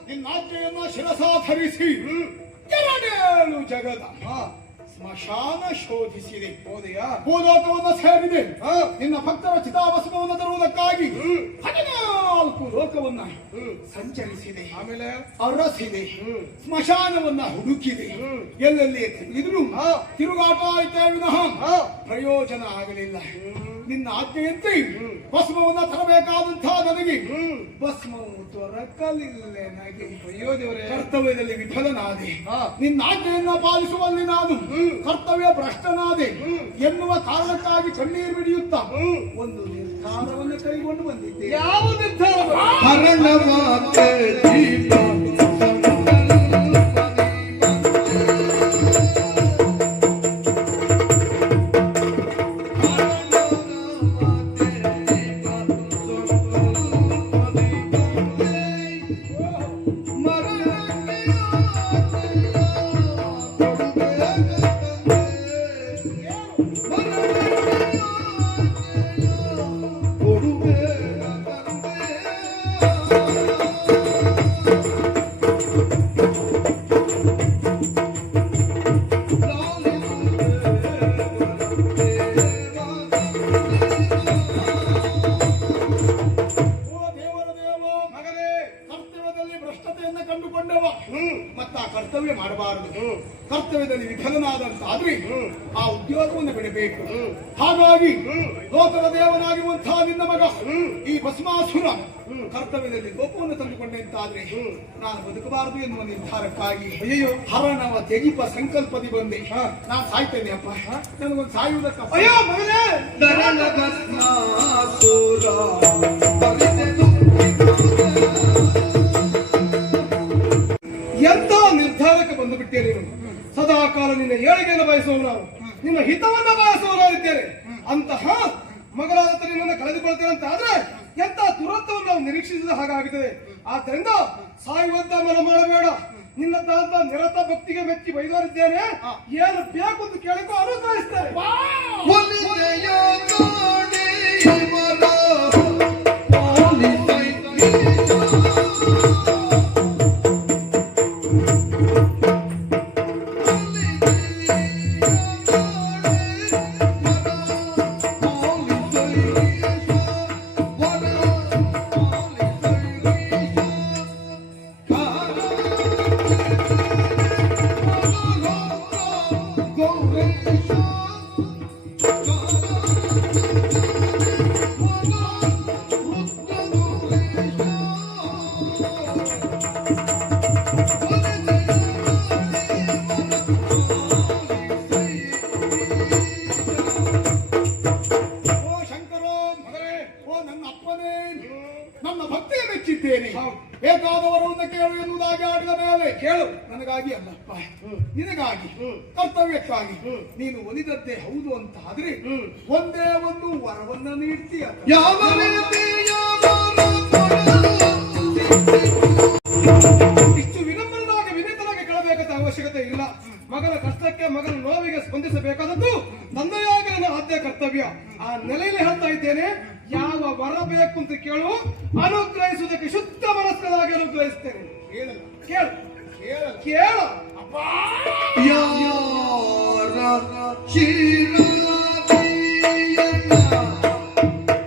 ನಿನ್ನಾಜ್ಞೆಯನ್ನ ಶಿರಸಾಧರಿಸಿ ಎರಡೇಳು ಜಗದ ಸ್ಮಶಾನ ಶೋಧಿಸಿದೆ. ಹೋದೆಯಾ? ಭೂಲೋಕವನ್ನು ಸೇರಿದೆ. ನಿನ್ನ ಭಕ್ತರ ಚಿತಾಭಸ್ಮವನ್ನು ತರುವುದಕ್ಕಾಗಿ 14 ಲೋಕವನ್ನ ಸಂಚರಿಸಿದೆ. ಆಮೇಲೆ ಅರಸಿದೆ. ಸ್ಮಶಾನವನ್ನ ಹುಡುಕಿದೆ. ಎಲ್ಲೆಲ್ಲಿ ತೆಗೆದಿದ್ರು ತಿರುಗಾಟ ಆಯ್ತೇ ವಿನಃ ಪ್ರಯೋಜನ ಆಗಲಿಲ್ಲ. ನಿನ್ನ ಆಜ್ಞೆಯಂತೆ ಭಸ್ಮವನ್ನ ತರಬೇಕಾದಂತಹ ನನಗೆ ಭಸ್ಮವು ದೊರಕಲಿಲ್ಲ. ನನಗೆ ಅಯ್ಯೋ ದೇವರೇ, ಕರ್ತವ್ಯದಲ್ಲಿ ವಿಫಲನಾದೆ. ನಿನ್ನ ಆಜ್ಞೆಯನ್ನ ಪಾಲಿಸುವಲ್ಲಿ ನಾನು ಕರ್ತವ್ಯ ಭ್ರಷ್ಟನಾದೆ ಎನ್ನುವ ಕಾರಣಕ್ಕಾಗಿ ಕಣ್ಣೀರು ಬಿಡಿಯುತ್ತಾ ಒಂದು ನಿರ್ಧಾರವನ್ನು ಕೈಗೊಂಡು ಬಂದಿದ್ದೆ. ಯಾವ ನಿರ್ಧಾರ? ಹರಣವಾತೆ ದೀಪ ಮತ್ತ ಕರ್ತವ್ಯ ಮಾಡಬಾರದು. ಕರ್ತವ್ಯದಲ್ಲಿ ವಿಫಲನಾದಂತಾದ್ರೆ ಆ ಉದ್ಯೋಗವನ್ನು ಬಿಡಬೇಕು. ಹಾಗಾಗಿ ಲೋಕದ ದೇವನಾಗಿರುವಂತಹ ನಿನ್ನ ಮಗ ಈ ಭಸ್ಮಾಸುರ ಕರ್ತವ್ಯದಲ್ಲಿ ಲೋಪವನ್ನು ತಂದುಕೊಂಡಂತಾದ್ರೆ ನಾನು ಬದುಕಬಾರದು ಎನ್ನುವ ನಿರ್ಧಾರಕ್ಕಾಗಿ ಅಯ್ಯೋ ಹರಣವ ತೆಗಿಪ ಸಂಕಲ್ಪದಿ ಬಂದೆ. ನಾನು ಸಾಯ್ತೇನೆ ಅಪ್ಪ, ನನಗೊಂದು ಸಾಯುವುದಕ್ಕ. ಅಯ್ಯೋ ಮಗನೇ, ದರಣ ಭಸ್ಮಾಸುರ ಎಂತ ನಿರ್ಧಾರಕ್ಕೆ ಬಂದು ಬಿಟ್ಟೇನೆ. ಸದಾ ಕಾಲ ನಿನ್ನ ಏಳಿಗೆಯನ್ನು ಬಯಸುವವರು ನಾವು, ನಿನ್ನ ಹಿತವನ್ನ ಬಯಸುವವರಾಗಿದ್ದೇನೆ. ಅಂತಹ ಮಗನಾದ ನಿನ್ನನ್ನು ಕಳೆದುಕೊಳ್ತೇನೆ ಅಂತ ಆದ್ರೆ ಎಂತ ದುರಂತವನ್ನು ನಾವು ನಿರೀಕ್ಷಿಸಿದ ಹಾಗಾಗುತ್ತದೆ. ಆದ್ದರಿಂದ ಸಾಯುವಂತ ಮನ ಮಾಡಬೇಡ. ನಿನ್ನಂತ ನಿರತ ಭಕ್ತಿಗೆ ಮೆಚ್ಚಿ ಬೈದವರಿದ್ದೇನೆ. ಏನು ಬೇಕು ಅಂತ ಕೇಳಿಕೊ, ಅನುಗ್ರಹಿಸ್ತೇನೆ. ಬೇಕಾದವರನ್ನು ಕೇಳು ಎನ್ನುವುದಾಗಿ ಆಡಿದ ಮೇಲೆ ಕೇಳು. ನನಗೆ ನನಗಾಗಿ ಅಲ್ಲಪ್ಪ, ನಿನಗಾಗಿ ಕರ್ತವ್ಯಕ್ಕಾಗಿ ನೀನು ಒಲಿದದ್ದೇ ಹೌದು ಅಂತ ಆದ್ರೆ ಒಂದೇ ಒಂದು ವರವನ್ನ ನೀಡ್ತೀಯ. ಯಾವ ರೀತಿಯ ಇಷ್ಟು ವಿನಮ್ರನಾಗಿ ವಿನೀತನಾಗಿ ಕೇಳಬೇಕಾದ ಅವಶ್ಯಕತೆ ಇಲ್ಲ. ಮಗನ ಕಷ್ಟಕ್ಕೆ ಮಗನ ನೋವಿಗೆ ಸ್ಪಂದಿಸಬೇಕಾದದ್ದು ತಂದೆಯಾಗಿ ನನ್ನ ಆದ್ಯ ಕರ್ತವ್ಯ. ಆ ನೆಲೆಯಲ್ಲಿ ಹೇಳ್ತಾ ಇದ್ದೇನೆ, ಯಾವ ವರ ಬೇಕು ಅಂತ ಕೇಳು, ಅನುಗ್ರಹಿಸುವುದಕ್ಕೆ ಶುದ್ಧ ಮನಸ್ಕರಾಗಿ ಅನುಗ್ರಹಿಸ್ತೇನೆ. ಹೇಳಲ್ಲ ಕೇಳು ಹೇಳಲ್ಲ ಕೇಳು. ಅಪ್ಪ ಯಾರ ಚಿರದಿಯನ್ನ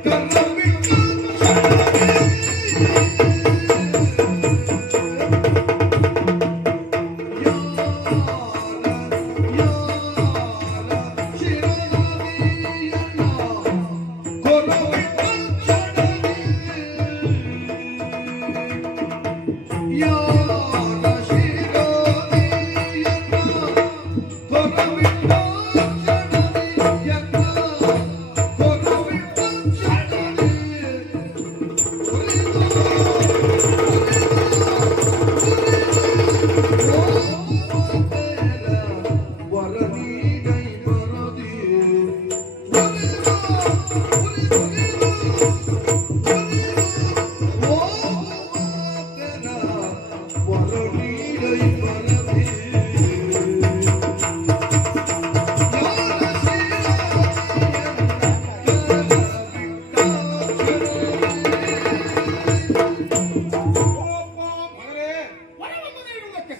ಕರಬಿಟ್ಟು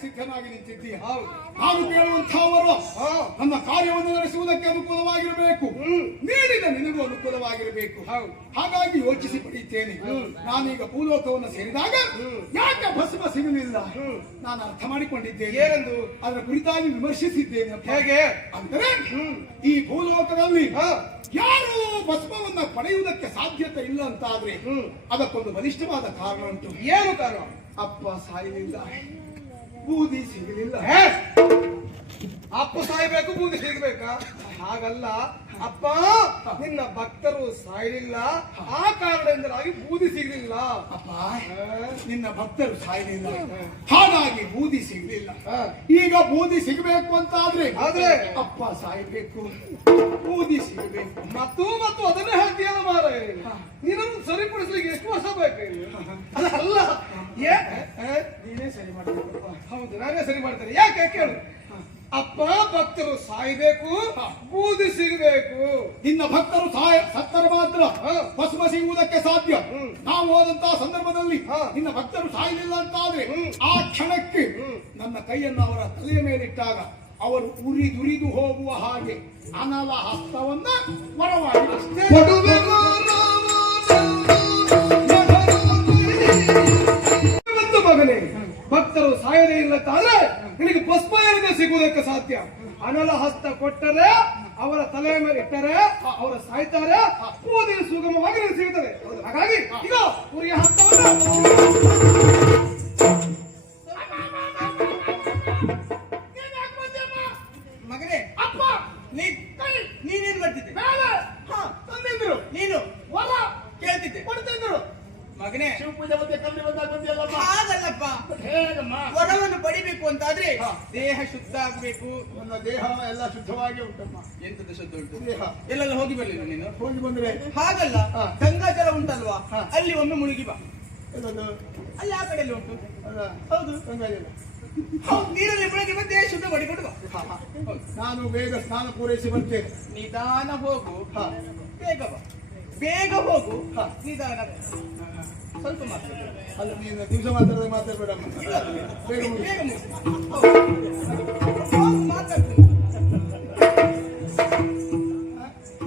ಸಿದ್ಧನಾಗಿ ನಿಂತಿದ್ದೀಯ. ಹೌದು. ನಾನು ಕೇಳುವಂತಹವರು ನನ್ನ ಕಾರ್ಯವನ್ನು ನಡೆಸುವುದಕ್ಕೆ ಅನುಕೂಲವಾಗಿರಬೇಕು, ನೀಡಿದ ನಿನಗೂ ಅನುಕೂಲವಾಗಿರಬೇಕು. ಹಾಗಾಗಿ ಯೋಚಿಸಿ ಪಡೆಯುತ್ತೇನೆ. ನಾನೀಗ ಭೂಲೋಕವನ್ನು ಸೇರಿದಾಗ ಯಾಕೆ ಭಸ್ಮ ಸಿಗಲಿಲ್ಲ ನಾನು ಅರ್ಥ ಮಾಡಿಕೊಂಡಿದ್ದೇನೆ. ಏನೆಂದು ಅದರ ಕುರಿತಾಗಿ ವಿಮರ್ಶಿಸಿದ್ದೇನೆ. ಹೇಗೆ ಅಂದರೆ ಈ ಭೂಲೋಕದಲ್ಲಿ ಯಾರು ಭಸ್ಮವನ್ನ ಪಡೆಯುವುದಕ್ಕೆ ಸಾಧ್ಯತೆ ಇಲ್ಲ ಅಂತಾದ್ರೆ ಅದಕ್ಕೊಂದು ಬಲಿಷ್ಠವಾದ ಕಾರಣ ಉಂಟು. ಏನು ಕಾರಣ? ಅಪ್ಪ ಸಾಯಲಿಲ್ಲ, ಬೂದಿ ಸಿಗಲಿಲ್ಲ. ಅಪ್ಪ ಸಾಯ್ಬೇಕು, ಬೂದಿ ಸಿಗ್ಬೇಕಾ? ಹಾಗಲ್ಲ ಅಪ್ಪ, ನಿನ್ನ ಭಕ್ತರು ಸಾಯಲಿಲ್ಲ, ಆ ಕಾರಣದಿಂದಾಗಿ ಬೂದಿ ಸಿಗಲಿಲ್ಲ. ಅಪ್ಪ ನಿನ್ನ ಭಕ್ತರು ಸಾಯಲಿಲ್ಲ, ಹಾಗಾಗಿ ಬೂದಿ ಸಿಗಲಿಲ್ಲ. ಈಗ ಬೂದಿ ಸಿಗಬೇಕು ಅಂತಾದ್ರೆ ಅಪ್ಪ ಸಾಯಬೇಕು, ಬೂದಿ ಸಿಗಬೇಕು. ಮತ್ತು ಅದನ್ನೇ ಹೇಳ್ತೀಯಲ್ಲ ಮಾರ. ನೀನನ್ನು ಸರಿಪಡಿಸ್ಲಿಕ್ಕೆ ಎಷ್ಟು ವರ್ಷ ಬೇಕು? ಅಲ್ಲ ನೀನೇ ಸರಿ ಮಾಡಬೇಕು. ಹೌದು, ನಾನೇ ಸರಿ ಮಾಡ್ತೇನೆ. ಯಾಕೆ ಕೇಳು. ಅಪ್ಪ ಭಕ್ತರು ಸಾಯ್ಬೇಕು, ಬೂದಿ ಸಿಗಬೇಕು. ನಿನ್ನ ಭಕ್ತರು ಸತ್ತರ ಮಾತ್ರ ಭಸ್ಮ ಸಿಗುವುದಕ್ಕೆ ಸಾಧ್ಯ. ನಾವು ಹೋದಂತಹ ಸಂದರ್ಭದಲ್ಲಿ ನಿನ್ನ ಭಕ್ತರು ಸಾಯಲಿಲ್ಲ ಅಂತಾದ್ರೆ ಆ ಕ್ಷಣಕ್ಕೆ ನನ್ನ ಕೈಯನ್ನು ಅವರ ತಲೆಯ ಮೇಲಿಟ್ಟಾಗ ಅವರು ಉರಿದುರಿದು ಹೋಗುವ ಹಾಗೆ ಅನಲ ಹಸ್ತವನ್ನ ಮರವಾಗಿ ಅಷ್ಟೇ. ಮಗನೇ, ಭಕ್ತರು ಸಾಯದೇ ಇಲ್ಲ ತಾದ್ರೆ ನಿನಗೆ ಭಸ್ಮ ಏನದೆ ಸಿಗುವುದಕ್ಕೆ ಸಾಧ್ಯ. ಅನಲ ಹಸ್ತ ಕೊಟ್ಟರೆ, ಅವರ ತಲೆಯ ಮೇಲೆ ಇಟ್ಟರೆ ಅವರು ಸಾಯ್ತಾರೆ, ಬೂದಿ ಸುಗಮವಾಗಿ ಸಿಗುತ್ತದೆ. ಹಾಗಾಗಿ ಈಗ ಉರಿಯ ಹಸ್ತವನ್ನು ಮಗನೇ, ಅಪ್ಪ ನೀನೇನ್ ಮಾಡ್ತಿದ್ದೆ? ತಂದಿದ್ರು ನೀನು ವರ ಕೇಳ್ತಿದ್ದೆ, ಕೊಡ್ತಿದ್ರು. ಮಗನೇ. ಶಿವಪೂಜೆ ಮತ್ತೆ ಕಮ್ಮಿ ಬಂದಾಗ ಬಂದಿಲ್ಲಪ್ಪ. ಹಾಗಲ್ಲಪ್ಪ, ಹೇಗಮ್ಮ ವರವನ್ನು ಪಡಿಬೇಕು ಅಂತಾದ್ರೆ ದೇಹ ಶುದ್ಧ ಆಗ್ಬೇಕು. ನನ್ನ ದೇಹ ಎಲ್ಲ ಶುದ್ಧವಾಗಿ ಉಂಟಮ್ಮ. ಎಂತದ್ದು ಶುದ್ಧ ಉಂಟು? ದೇಹ ಎಲ್ಲೆಲ್ಲ ಹೋಗಿ ಬರ್ಲಿಲ್ಲ ನೀನು? ಹೋಗಿ ಬಂದ್ರೆ ಹಾಗಲ್ಲ, ಗಂಗಾಜಲ ಉಂಟಲ್ವಾ, ಅಲ್ಲಿ ಒಮ್ಮೆ ಮುಳುಗಿ ಬಾ. ಎಲ್ಲದು ಅಲ್ಲಿ ಆ ಕಡೆಯಲ್ಲಿ ಉಂಟು. ಅಲ್ಲ, ಹೌದು, ಗಂಗಾಜಲ. ಹೌದು, ನೀರಲ್ಲಿ ಮುಳುಗಿ ಬಂದು ದೇಹ ಶುದ್ಧ ಮಾಡಿಕೊಂಡು ಬಾ. ಹೌದು. ನಾನು ಬೇಗ ಸ್ನಾನ ಪೂರೈಸಿ ಬರ್ತೇನೆ. ನಿಧಾನ ಹೋಗು, ಬೇಗ ಬಾ. ಬೇಗ ಹೋಗು, ನಿಧಾನ ಬಾ. ಸ್ವಲ್ಪ ಮಾತ್ರ. ಅಲ್ಲ, ನೀನು ದಿವಸ ಮಾತಾಡಬೇಡಮ್ಮ. ಬೇಗ ಮುಗಿಸು. ಬೇಗ ಮುಗಿಸು. ಹೌದು, ಮಾತಾಡ್ತೀನಿ.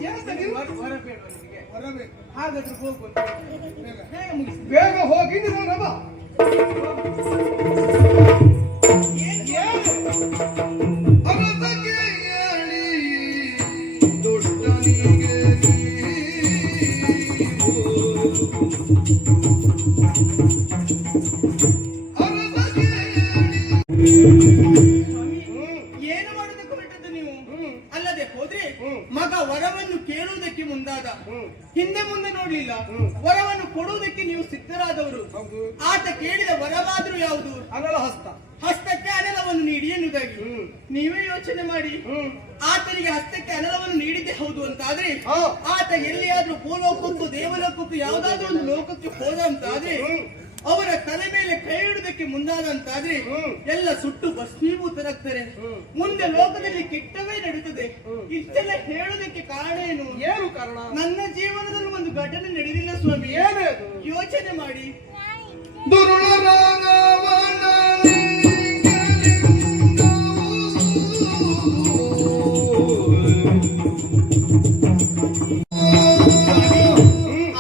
ಎಂತ ನೀವು? ವರ ಬೇಡ ನಿನಗೆ? ಬರಬೇಕು. ಹಾಗಾದ್ರೆ ಹೋಗು ಅಂತ ಹೇಳಿ. ಬೇಗ ಮುಗಿಸಿ. ಬೇಗ ಹೋಗಿ ನಿಧಾನ ಬಾ. ಅರಸಗೆ ಹೇಳಿ ದುಷ್ಟನಿಗೆ ಏನು ಮಾಡೋದಕ್ಕೆ ಹೊರಟದ್ದು ನೀವು? ಅಲ್ಲದೆ ಹೋದ್ರೆ ಮಗ ವರವನ್ನು ಕೇಳುವುದಕ್ಕೆ ಮುಂದಾದ, ಹಿಂದೆ ಮುಂದೆ ನೋಡ್ಲಿಲ್ಲ, ವರವನ್ನು ಕೊಡುವುದಕ್ಕೆ ನೀವು ಸಿದ್ಧರಾದವರು. ಆತ ಕೇಳಿದ ವರವಾದ್ರೂ ಯಾವುದು? ಅನಲ ಹಸ್ತ. ಹಸ್ತಕ್ಕೆ ಅನಲವನ್ನು ನೀಡಿ ಎನ್ನುವುದಾಗಿ ನೀವೇ ಯೋಚನೆ ಮಾಡಿ. ಆತನಿಗೆ ಹಸ್ತಕ್ಕೆ ಅನಲವನ್ನು ನೀಡಿದ್ದೆ ಹೌದು ಅಂತಾದ್ರೆ ಆತ ಎಲ್ಲಿಯಾದ್ರೂ ಭೂಲೋಕಕ್ಕೂ ದೇವಲೋಕಕ್ಕೂ ಯಾವುದಾದ್ರೂ ಒಂದು ಲೋಕಕ್ಕೆ ಹೋದ ಅಂತಾದ್ರೆ ಅವರ ತಲೆ ಮೇಲೆ ಕೈ ಇಡುವುದಕ್ಕೆ ಮುಂದಾದಂತಾದ್ರೆ ಎಲ್ಲ ಸುಟ್ಟು ಭಸ್ಮೀಭೂತರಾಗ್ತಾರೆ. ಮುಂದೆ ಲೋಕದಲ್ಲಿ ಕೆಟ್ಟವೇ ನಡೀತದೆ. ಇಷ್ಟೆಲ್ಲ ಹೇಳುವುದಕ್ಕೆ ಕಾರಣ ಏನು? ಏನು ಕಾರಣ? ನನ್ನ ಜೀವನದಲ್ಲಿ ಒಂದು ಘಟನೆ ನಡೆದಿಲ್ಲ ಸ್ವಾಮಿ. ಏನೇ ಅದು? ಯೋಚನೆ ಮಾಡಿ.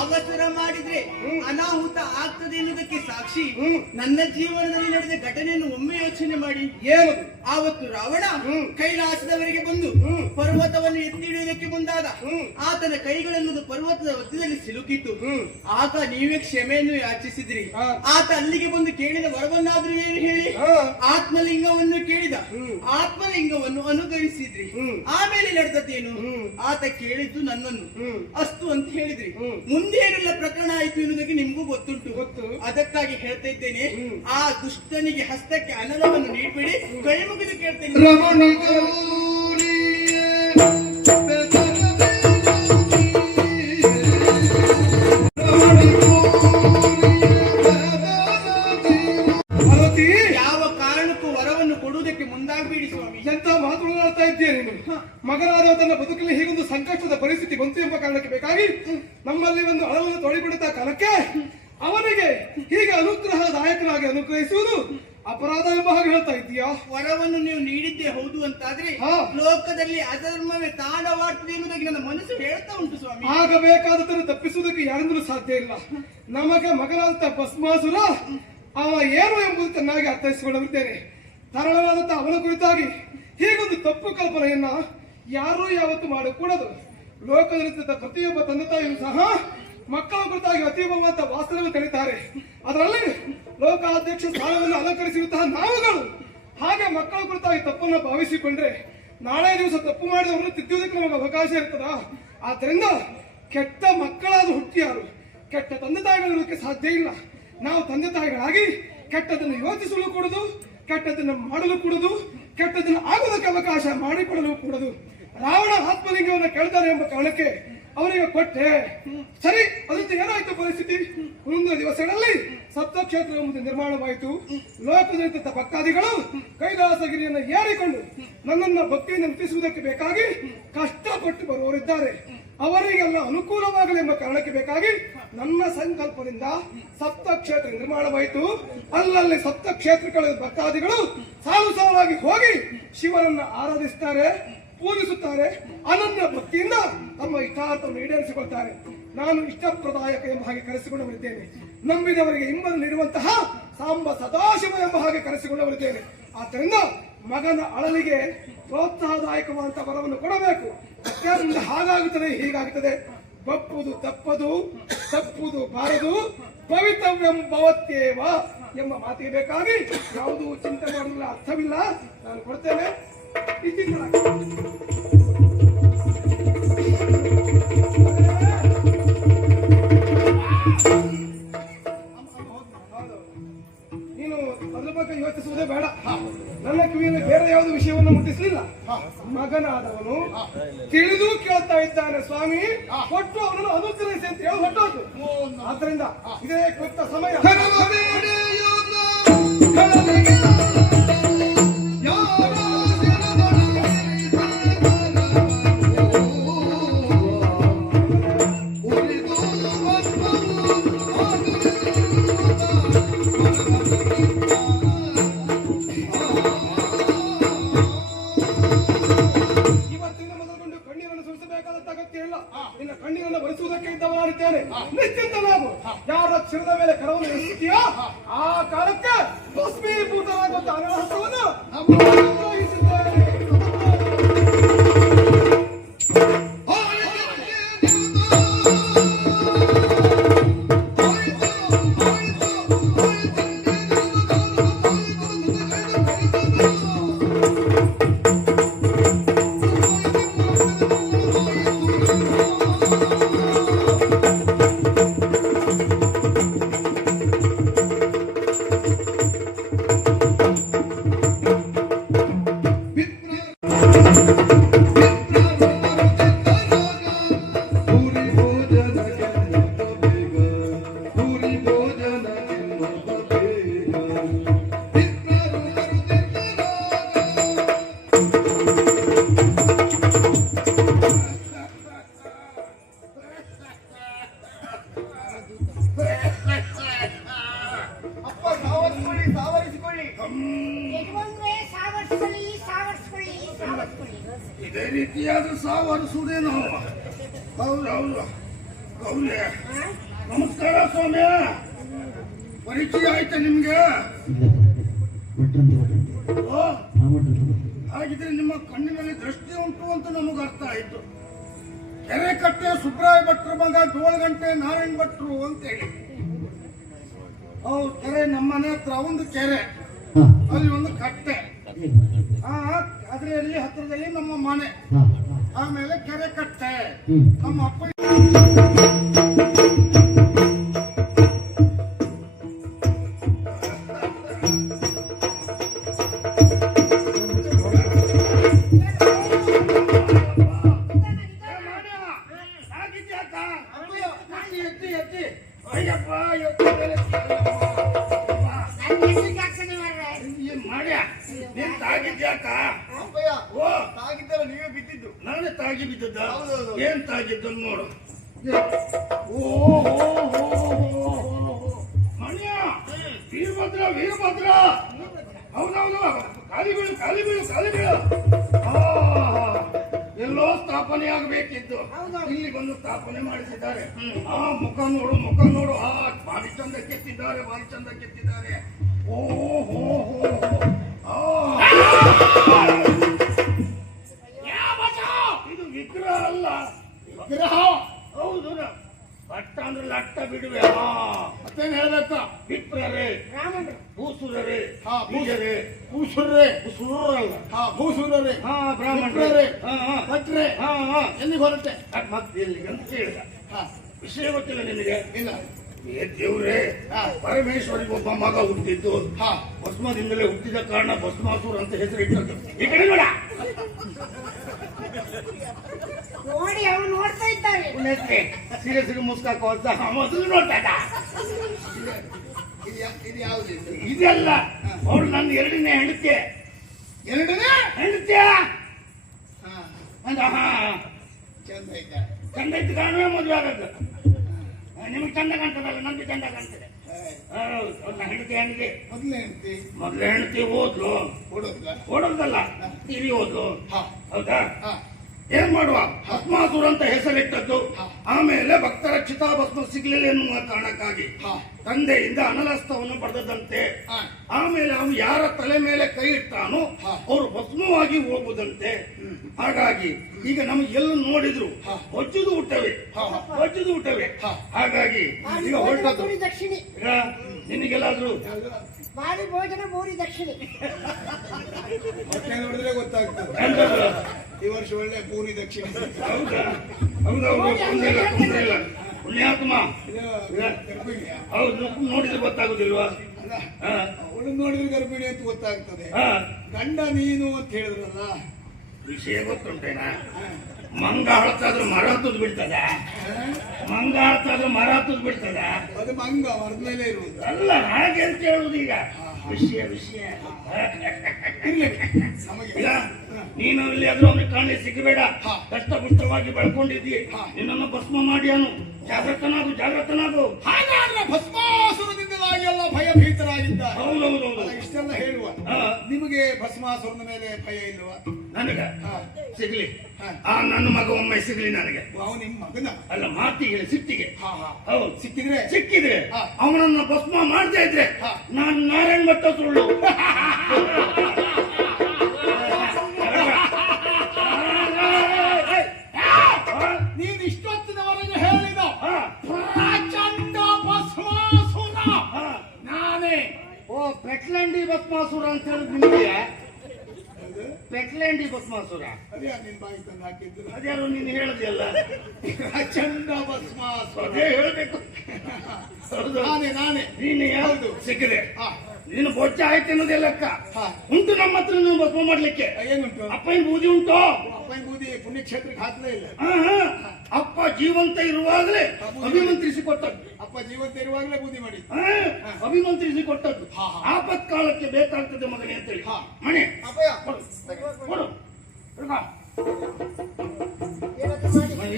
ಅವಸರ ಮಾಡಿದ್ರೆ ಅನಾಹುತ ಆಗ್ತದೆ ಎನ್ನುವುದಕ್ಕೆ ಸಾಕ್ಷಿ ನನ್ನ ಜೀವನದಲ್ಲಿ ನಡೆದ ಘಟನೆಯನ್ನು ಒಮ್ಮೆ ಯೋಚನೆ ಮಾಡಿ. ಏನು? ಆವತ್ತು ರಾವಣ ಕೈಲಾಸದವರೆಗೆ ಬಂದು ಪರ್ವತವನ್ನು ಎತ್ತಿ ಹಿಡಿಯುವುದಕ್ಕೆ ಮುಂದಾದ. ಆತನ ಕೈಗಳೆನ್ನುವುದು ಪರ್ವತದ ಒತ್ತದಲ್ಲಿ ಸಿಲುಕಿತ್ತು. ಆಗ ನೀವೇ ಕ್ಷಮೆಯನ್ನು ಯಾಚಿಸಿದ್ರಿ. ಆತ ಅಲ್ಲಿಗೆ ಬಂದು ಕೇಳಿದ ವರವನ್ನಾದ್ರೂ ಏನು ಹೇಳಿ? ಆತ್ಮಲಿಂಗವನ್ನು ಕೇಳಿದ. ಆತ್ಮಲಿಂಗವನ್ನು ಅನುಕರಿಸಿದ್ರಿ. ಆಮೇಲೆ ನಡೆದದ್ದೇನು? ಆತ ಕೇಳಿದ್ದು ನನ್ನನ್ನು ಅಷ್ಟು ಅಂತ ಹೇಳಿದ್ರಿ. ಮುಂದೇನೆಲ್ಲ ಪ್ರಕರಣ ಆಯ್ತು ಎನ್ನುವುದಕ್ಕೆ ನಿಮ್ಗೂ ಗೊತ್ತುಂಟು. ಅದಕ್ಕಾಗಿ ಹೇಳ್ತಾ ಇದ್ದೇನೆ, ಆ ದುಷ್ಟನಿಗೆ ಹಸ್ತಕ್ಕೆ ಅನಲವನ್ನು ನೀಡಬೇಡಿ, ಕೈ ಮುಗಿದು ಕೇಳ್ತೇನೆ. ಯಾವ ಕಾರಣಕ್ಕೂ ವರವನ್ನು ಕೊಡುವುದಕ್ಕೆ ಮುಂದಾಗಬೇಡಿ ಸ್ವಾಮಿ. ಎಂತ ಮಾತುಗಳಾಡ್ತಾ ಇದ್ದೀಯ ನೀನು? ಮಗನಾದ ತನ್ನ ಬದುಕಲ್ಲಿ ಹೀಗೊಂದು ಸಂಕಷ್ಟದ ಪರಿಸ್ಥಿತಿ ಬಂತು ಎಂಬ ಕಾರಣಕ್ಕೆ ಬೇಕಾಗಿ ನಮ್ಮಲ್ಲಿ ಒಂದು ಅಳವನ್ನು ತೊಳೆಬಿಡುತ್ತಾ ಕಾಲಕ್ಕೆ ಅವನಿಗೆ ಹೀಗೆ ಅನುಗ್ರಹದಾಯಕನಾಗಿ ಅನುಗ್ರಹಿಸುವುದು ಅಪರಾಧ ಎಂಬ ಹಾಗೆ ಹೇಳ್ತಾ ಇದ್ದೀಯಾ? ವರವನ್ನು ನೀವು ನೀಡಿದ್ದೇ ಹೌದು ಅಂತಾದ್ರೆ ಲೋಕದಲ್ಲಿ ಅಧರ್ಮವೇ ತಾಂಡವಾಡ್ತದೆ ಎನ್ನುವುದಾಗಿ ನನ್ನ ಮನಸ್ಸು ಹೇಳ್ತಾ ಉಂಟು ಸ್ವಾಮಿ. ಆಗಬೇಕಾದದನ್ನು ತಪ್ಪಿಸುವುದಕ್ಕೆ ಯಾರಿಂದಲೂ ಸಾಧ್ಯ ಇಲ್ಲ. ನಮಗೆ ಮಗನಾದಂತ ಭಸ್ಮಾಸುರ ಅವ ಏನು ಎಂಬುದು ಚೆನ್ನಾಗಿ ಅರ್ಥೈಸಿಕೊಳ್ಳುತ್ತೇನೆ. ತರಳನಾದಂತ ಅವನ ಕುರಿತಾಗಿ ಹೀಗೊಂದು ತಪ್ಪು ಕಲ್ಪನೆಯನ್ನ ಯಾರೂ ಯಾವತ್ತು ಮಾಡಕೂಡದು. ಲೋಕದಲ್ಲಿದ್ದ ಪ್ರತಿಯೊಬ್ಬ ತಂದೆ ತಾಯಿಯೂ ಸಹ ಮಕ್ಕಳ ಕುರಿತಾಗಿ ಅತೀವವಾದ ವಾಸ್ತವವನ್ನು ತಿಳಿತಾರೆ. ಅದರಲ್ಲಿ ಲೋಕಾಧ್ಯಕ್ಷ ಸ್ಥಾನವನ್ನು ಅಲಂಕರಿಸಿರುವಂತಹ ನಾವುಗಳು ಹಾಗೆ ಮಕ್ಕಳ ಕುರಿತಾಗಿ ತಪ್ಪನ್ನು ಭಾವಿಸಿಕೊಂಡ್ರೆ ನಾಳೆ ದಿವಸ ತಪ್ಪು ಮಾಡಿದವರನ್ನು ತಿದ್ದುವುದಕ್ಕೆ ನಮಗೆ ಅವಕಾಶ ಇರ್ತದ. ಆದ್ದರಿಂದ ಕೆಟ್ಟ ಮಕ್ಕಳಾದ ಹುಟ್ಟಿಯಾರು ಕೆಟ್ಟ ತಂದೆ ತಾಯಿಗಳಿರೋದಕ್ಕೆ ಸಾಧ್ಯ ಇಲ್ಲ. ನಾವು ತಂದೆ ತಾಯಿಗಳಾಗಿ ಕೆಟ್ಟದನ್ನು ಯೋಚಿಸಲು ಕೂಡದು, ಕೆಟ್ಟದನ್ನು ಮಾಡಲು ಕೂಡದು, ಕೆಟ್ಟದನ್ನು ಆಗೋದಕ್ಕೆ ಅವಕಾಶ ಮಾಡಿಕೊಡಲು ಕೂಡದು. ರಾವಣ ಆತ್ಮಲಿಂಗವನ್ನು ಕೇಳ್ತಾನೆ ಎಂಬ ಕಾರಣಕ್ಕೆ ಅವನಿಗೆ ಕೊಟ್ಟೆ. ಸರಿ, ಅದರಿಂದ ಏನಾಯ್ತು ಪರಿಸ್ಥಿತಿ? ಮುಂದಿನ ದಿವಸಗಳಲ್ಲಿ ಸಪ್ತಕ್ಷೇತ್ರ ಎಂಬುದು ನಿರ್ಮಾಣವಾಯಿತು. ಲೋಕದಲ್ಲಿದ್ದ ಭಕ್ತಾದಿಗಳು ಕೈಲಾಸಗಿರಿಯನ್ನು ಏರಿಕೊಂಡು ನನ್ನನ್ನು ಭಕ್ತಿಯನ್ನು ಮುಟ್ಟಿಸುವುದಕ್ಕೆ ಬೇಕಾಗಿ ಕಷ್ಟಪಟ್ಟು ಬರುವವರಿದ್ದಾರೆ. ಅವರಿಗೆಲ್ಲ ಅನುಕೂಲವಾಗಲಿ ಎಂಬ ಕಾರಣಕ್ಕೆ ಬೇಕಾಗಿ ನನ್ನ ಸಂಕಲ್ಪದಿಂದ ಸಪ್ತಕ್ಷೇತ್ರ ನಿರ್ಮಾಣವಾಯಿತು. ಅಲ್ಲಲ್ಲಿ ಸಪ್ತಕ್ಷೇತ್ರಗಳ ಭಕ್ತಾದಿಗಳು ಸಾಲು ಸಾಲಾಗಿ ಹೋಗಿ ಶಿವನನ್ನ ಆರಾಧಿಸುತ್ತಾರೆ, ಪೂಜಿಸುತ್ತಾರೆ. ಅನನ್ಯ ಭಕ್ತಿಯಿಂದ ತಮ್ಮ ಇಷ್ಟಾರ್ಥವನ್ನು ಈಡೇರಿಸಿಕೊಳ್ತಾರೆ. ನಾನು ಇಷ್ಟಪ್ರದಾಯಕ ಎಂಬ ಹಾಗೆ ಕರೆಸಿಕೊಂಡವರಿದ್ದೇನೆ. ನಂಬಿದವರಿಗೆ ಹಿಂಬನ್ನು ನೀಡುವಂತಹ ಸಾಂಬ ಸದಾಶಿವ ಎಂಬ ಹಾಗೆ ಕರೆಸಿಕೊಂಡವರಿದ್ದೇನೆ. ಆದ್ದರಿಂದ ಮಗನ ಅಳಲಿಗೆ ಪ್ರೋತ್ಸಾಹದಾಯಕವಾದಂತಹ ವರವನ್ನು ಕೊಡಬೇಕು. ಅತ್ಯಾರಿಂದ ಹಾಗಾಗುತ್ತದೆ, ಹೀಗಾಗುತ್ತದೆ, ಬಪ್ಪುದು ತಪ್ಪದು, ತಪ್ಪುದು ಬಾರದು, ಭವಿತವ್ಯಂ ಭವತ್ಯೇವ ಎಂಬ ಮಾತಿಗೆ ಬೇಕಾಗಿ ಯಾವುದೂ ಚಿಂತೆ ಮಾಡಲಿಲ್ಲ, ಅರ್ಥವಿಲ್ಲ. ನಾನು ಕೊಡ್ತೇನೆ. ನೀನು ಅದ್ರ ಬಗ್ಗೆ ಯೋಚಿಸುವುದೇ ಬೇಡ. ನನ್ನ ಕಿವಿಯಲ್ಲಿ ಬೇರೆ ಯಾವುದು ವಿಷಯವನ್ನು ಮುಟ್ಟಿಸಲಿಲ್ಲ. ಮಗನಾದವನು ತಿಳಿದು ಕೇಳ್ತಾ ಇದ್ದಾನೆ, ಸ್ವಾಮಿ ಕೊಟ್ಟು ಅವನನ್ನು ಅನುಗ್ರಹಿಸಿ ಅಂತ ಹೇಳಿ ಹೊಟ್ಟೋದು. ಆದ್ರಿಂದ ಇದೇ ಕೊಟ್ಟ ಸಮಯ. ನಿನ್ನ ಕಣ್ಣೀರನ್ನು ಬರಿಸುವುದಕ್ಕೆ ಇದ್ದವನಾಗಿದ್ದೇನೆ. ನಿಶ್ಚಿಂತನಾಗು. ಯಾರ ಶಿರದ ಮೇಲೆ ಕರವನ್ನು ಎಸೆಯುತ್ತೀಯೋ ಆ ಕಾಲಕ್ಕೆ ಭಸ್ಮೀಭೂತವಾಗುವಂತ ಅನಹಸವನ್ನು ಅನುಗ್ರಹಿಸುತ್ತೇನೆ. ರೀತಿಯಾದ ಸಾವರಿಸುವುದೇನು? ಹೌದೌದು. ಗೌರಿ ನಮಸ್ಕಾರ ಸ್ವಾಮಿ. ಪರಿಚಯ ಆಯ್ತಾ ನಿಮ್ಗೆ? ಓ, ಹಾಗಿದ್ರೆ ನಿಮ್ಮ ಕಣ್ಣಿನಲ್ಲಿ ದೃಷ್ಟಿ ಉಂಟು ಅಂತ ನಮಗೆ ಅರ್ಥ ಆಯ್ತು. ಕೆರೆಕಟ್ಟೆ ಸುಬ್ರಾಯ ಭಟ್ರ ಮಗ ಜೋಳಗಂಟೆ ನಾರಾಯಣ್ ಭಟ್ರು ಅಂತ ಹೇಳಿ. ಹೌದು, ಕೆರೆ ನಮ್ಮ ಮನೆ ಹತ್ರ ಒಂದು ಕೆರೆ, ಅಲ್ಲಿ ಒಂದು ಕಟ್ಟೆ, ಅದರಲ್ಲಿ ಹತ್ರದಲ್ಲಿ ನಮ್ಮ ಮನೆ, ಆಮೇಲೆ ಕೆರೆ ಕಟ್ಟೆ. ನಮ್ಮ ಅಪ್ಪ ನೀವೇ ಬಿದ್ದಿದ್ದು. ನಾನೇ ತಾಗಿ ಬಿದ್ದದ್ದ? ಹೌದೌದು. ಏನ್ ತಾಗಿದ್ದು ನೋಡು. ಮಣ್ಯ ವೀರಭದ್ರ ವೀರಭದ್ರ. ಹೌದೌದು, ಖಾಲಿ ಬೀಳು ಖಾಲಿ ಬೀಳು ಖಾಲಿ ಬೀಳು. ಎಲ್ಲೋ ಸ್ಥಾಪನೆ ಆಗಬೇಕಿದ್ದು ಇಲ್ಲಿ ಬಂದು ಸ್ಥಾಪನೆ ಮಾಡಿಸಿದ್ದಾರೆ. ಆ ಮುಖ ನೋಡು ಮುಖ ನೋಡು. ಭಾರಿ ಚಂದ ಕೆತ್ತಿದ್ದಾರೆ, ಭಾರಿ ಚಂದ ಕೆತ್ತಿದ್ದಾರೆ. ಓಹೋ ಇದು ವಿಗ್ರಹ ಅಲ್ಲ, ವಿಗ್ರಹ. ಹೌದು. ಭಟ್ಟ ಅಂದ್ರೆ ಲಟ್ಟ ಬಿಡುವೆ. ಮತ್ತೇನ್ ಹೇಳ್ಬೇಕ? ವಿಪ್ರರೇ, ಭೂಸುರರೇ, ಬೀಜರೇ, ಭೂಸುರರೇ, ಭೂಸುರಲ್ಲ, ಭೂಸುರರೇ, ಬ್ರಾಹ್ಮಣರೇ, ಭಟ್ರೆ, ಎಲ್ಲಿಗೆ ಹೊರಟೆ? ಮತ್ತೆ ಎಲ್ಲಿಗೆ ಅಂತ ಕೇಳಿದ. ವಿಷಯ ಗೊತ್ತಿಲ್ಲ ನಿನಗೆ? ಇಲ್ಲ. ಏ ದೇವ್ರೇ, ಪರಮೇಶ್ವರಿಗೆ ಒಬ್ಬ ಮಗ ಹುಟ್ಟಿದ್ದು ಭಸ್ಮದಿಂದಲೇ ಹುಟ್ಟಿದ ಕಾರಣ ಭಸ್ಮಾಸುರ ಅಂತ ಹೆಸರಿಟ್ಟದ್ದು. ಈ ಕಡೆ ನೋಡ ನೋಡಿ, ಅವ್ರು ನೋಡ್ತಾ ಇದ್ದಾರೆ. ಸೀರಿಯಸ್ಗೆ ಮುಸ್ಕಾಕೋ ಅಂತ ಮೊದಲು ನೋಡ್ತಾ ಇದು ಯಾವ್ದು? ಇದೆಲ್ಲ ಅವಳು ನನ್ನ ಎರಡನೇ ಹೆಂಡತಿ. ಎರಡನೇ ಹೆಂಡತಿ ಚಂದ ಐತ. ಚಂದ ಇತ್ತು ಕಾಣುವೆ ಮದುವೆ ಆಗದ್ದು. ನಿಮಗೆ ಚಂದ ಕಾಣ್ತದಲ್ಲ, ನನ್ಗೆ ಚಂದ ಕಾಣ್ತದೆ. ಹೌದು, ಹೆಂಡತಿ ಹೆಂಡತಿ ಮೊದಲೇ ಹೆಂಡತಿ ಓದ್ಲು. ಓಡೋದಲ್ಲ, ಟಿವಿ ಓದ್ಲು. ಹೌದಾ? ಏನ್ ಮಾಡುವ, ಭಸ್ಮಾಸುರ ಅಂತ ಹೆಸರಿಟ್ಟದ್ದು. ಆಮೇಲೆ ಭಕ್ತರಕ್ಷಿತಾ ಭಸ್ಮ ಸಿಗ್ಲಿಲ್ಲ ಎನ್ನುವ ಕಾರಣಕ್ಕಾಗಿ ತಂದೆಯಿಂದ ಅನಲಸ್ತವನ್ನು ಪಡೆದಂತೆ. ಆಮೇಲೆ ಅವನು ಯಾರ ತಲೆ ಮೇಲೆ ಕೈ ಇಟ್ಟಾನೋ ಅವರು ಭಸ್ಮವಾಗಿ ಹೋಗುದಂತೆ. ಹಾಗಾಗಿ ಈಗ ನಮಗೆ ಎಲ್ಲ ನೋಡಿದ್ರು ಹೊಜ್ಜುದು ಹುಟ್ಟವೆ, ಹೊಜ್ಜುದು ಹುಟ್ಟವೆ. ಹಾಗಾಗಿ ಈಗ ಹೊರಟದ್ದು. ದಕ್ಷಿಣೆ ಈಗ ನಿನಗೆಲ್ಲಾದ್ರೂ ಬಾರಿ ಭೋಜನ ಬೋರಿ ದಕ್ಷಿಣೆ ಹೊಟ್ಟೆ ನೋಡಿದ್ರೆ ಗೊತ್ತಾಗ್ತದೆ. ಎಂತದ್ದು? ಈ ವರ್ಷ ಒಳ್ಳೆ ಪೂರಿ ದಕ್ಷಿಣ. ಹೌದಾ? ಹೌದೌದು, ತೊಂದ್ರೆ ಇಲ್ಲ. ಪುಣ್ಯಾತ್ಮ. ಹೌದು, ನೋಡಿದ್ರೆ ಗೊತ್ತಾಗುದಿಲ್ವಾ? ಅವಳು ನೋಡಿದ್ರೆ ಗರ್ಭಿಣಿ ಅಂತ ಗೊತ್ತಾಗ್ತದೆ. ಗಂಡ ನೀನು ಅಂತ ಹೇಳಿದ್ರಲ್ಲ, ವಿಷಯ ಗೊತ್ತುಂಟೇನಾ? ಮಂಗ ಹಳತಾದ್ರೂ ಮರ ಹತ್ತದ್ ಬಿಡ್ತದ? ಮಂಗ ಹಳತಾದ್ರೂ ಮರ ಹತ್ತದ್ ಬಿಡ್ತದ? ಅದು ಮಂಗ ಮರದ ಮೇಲೆ ಇರುವುದು ಅಲ್ಲ, ಹಾಗೆ ಅಂತ ಹೇಳುದು. ಈಗ ವಿಷಯ ವಿಷಯ ಈಗ ನೀನು ಇಲ್ಲಿ ಆದ್ರೂ ಅವ್ನಿಗೆ ಕಾಣಲಿ ಸಿಗಬೇಡ. ಕಷ್ಟಪುಷ್ಟವಾಗಿ ಬೆಳ್ಕೊಂಡಿದ್ದೀ, ನಿನ್ನನ್ನು ಭಸ್ಮ ಮಾಡಿ ಅವನು. ಜಾಗೃತನಾಗು ಜಾಗೃತನಾಗು. ಹಾಗಾದ್ರೆ ಭಸ್ಮಾಸುರದಿಂದಾಗಿ ಎಲ್ಲ ಭಯಭೀತರಾಗಿದ್ದ. ಹೌದೌದೌದು. ಇಷ್ಟೆಲ್ಲ ಹೇಳುವ ನಿಮಗೆ ಭಸ್ಮಾಸುರನ ಮೇಲೆ ಭಯ ಇಲ್ವಾ? ನನಗ ಸಿಗ್ಲಿ, ನನ್ನ ಮಗ ಒಮ್ಮೆ ಸಿಗ್ಲಿ ನನಗೆ. ಅವ ನಿಮ್ಮ ಮಗನ ಅಲ್ಲ, ಮಾತಿಗೆ ಸಿಟ್ಟಿಗೆ. ಹೌದು, ಸಿಕ್ಕಿದ್ರೆ ಅವನನ್ನ ಭಸ್ಮ ಮಾಡದೇ ಇದ್ರೆ ನಾನು ನಾರಾಯಣ್ ಭಟ್ಟ ಸುಳ್ಳು. ನೀನು ಇಷ್ಟೊತ್ತಿನವರೆಗೆ ಹೇಳಿದ ಪ್ರಚಂಡ ಭಸ್ಮಾಸುರ ನಾನೇ. ಓ, ಪೆಟ್ಲಂಡಿ ಭಸ್ಮಾಸುರ ಅಂತ ಹೇಳುದು ನಿಮಗೆ? ಪೆಟ್ಲಂಡಿ ಭಸ್ಮಾಸುರ ಅದೇ ನಿನ್ ಬಾಯಿ ತಂದು ಹಾಕಿದ್ರು. ಅದ್ಯಾರು ನೀನು ಹೇಳದಿಲ್ಲ? ಪ್ರಚಂಡ ಭಸ್ಮಾಸುರ ಅದೇ ಹೇಳ್ಬೇಕು. ನಾನೇ ನೀನು ಯಾವುದು ಸಿಕ್ಕಿದೆ? ನೀನು ಬೊಚ್ಚ ಆಯ್ತು ಅನ್ನೋದೇ ಲೆಕ್ಕ ಉಂಟು ನಮ್ಮ ಹತ್ರ. ನೀವು ಭಸ್ಮ ಮಾಡ್ಲಿಕ್ಕೆ ಏನುಂಟು? ಅಪ್ಪನ ಬೂದಿ ಉಂಟು. ಅಪ್ಪನ ಬೂದಿ ಪುಣ್ಯಕ್ಷೇತ್ರಕ್ಕೆ ಹಾಕಲೇ ಇಲ್ಲ. ಅಪ್ಪ ಜೀವಂತ ಇರುವಾಗಲೇ ಅಭಿಮಂತ್ರಿಸಿ ಕೊಟ್ಟದ್ದು. ಅಪ್ಪ ಜೀವಂತ ಇರುವಾಗಲೇ ಬೂದಿ ಮಾಡಿ ಅಭಿಮಂತ್ರಿಸಿ ಕೊಟ್ಟದ್ದು. ಆಪತ್ ಕಾಲಕ್ಕೆ ಬೇಕಾಗ್ತದೆ ಮಗನೇ ಅಂತ ಹೇಳಿ. ಮನೆ ಕೊಡು.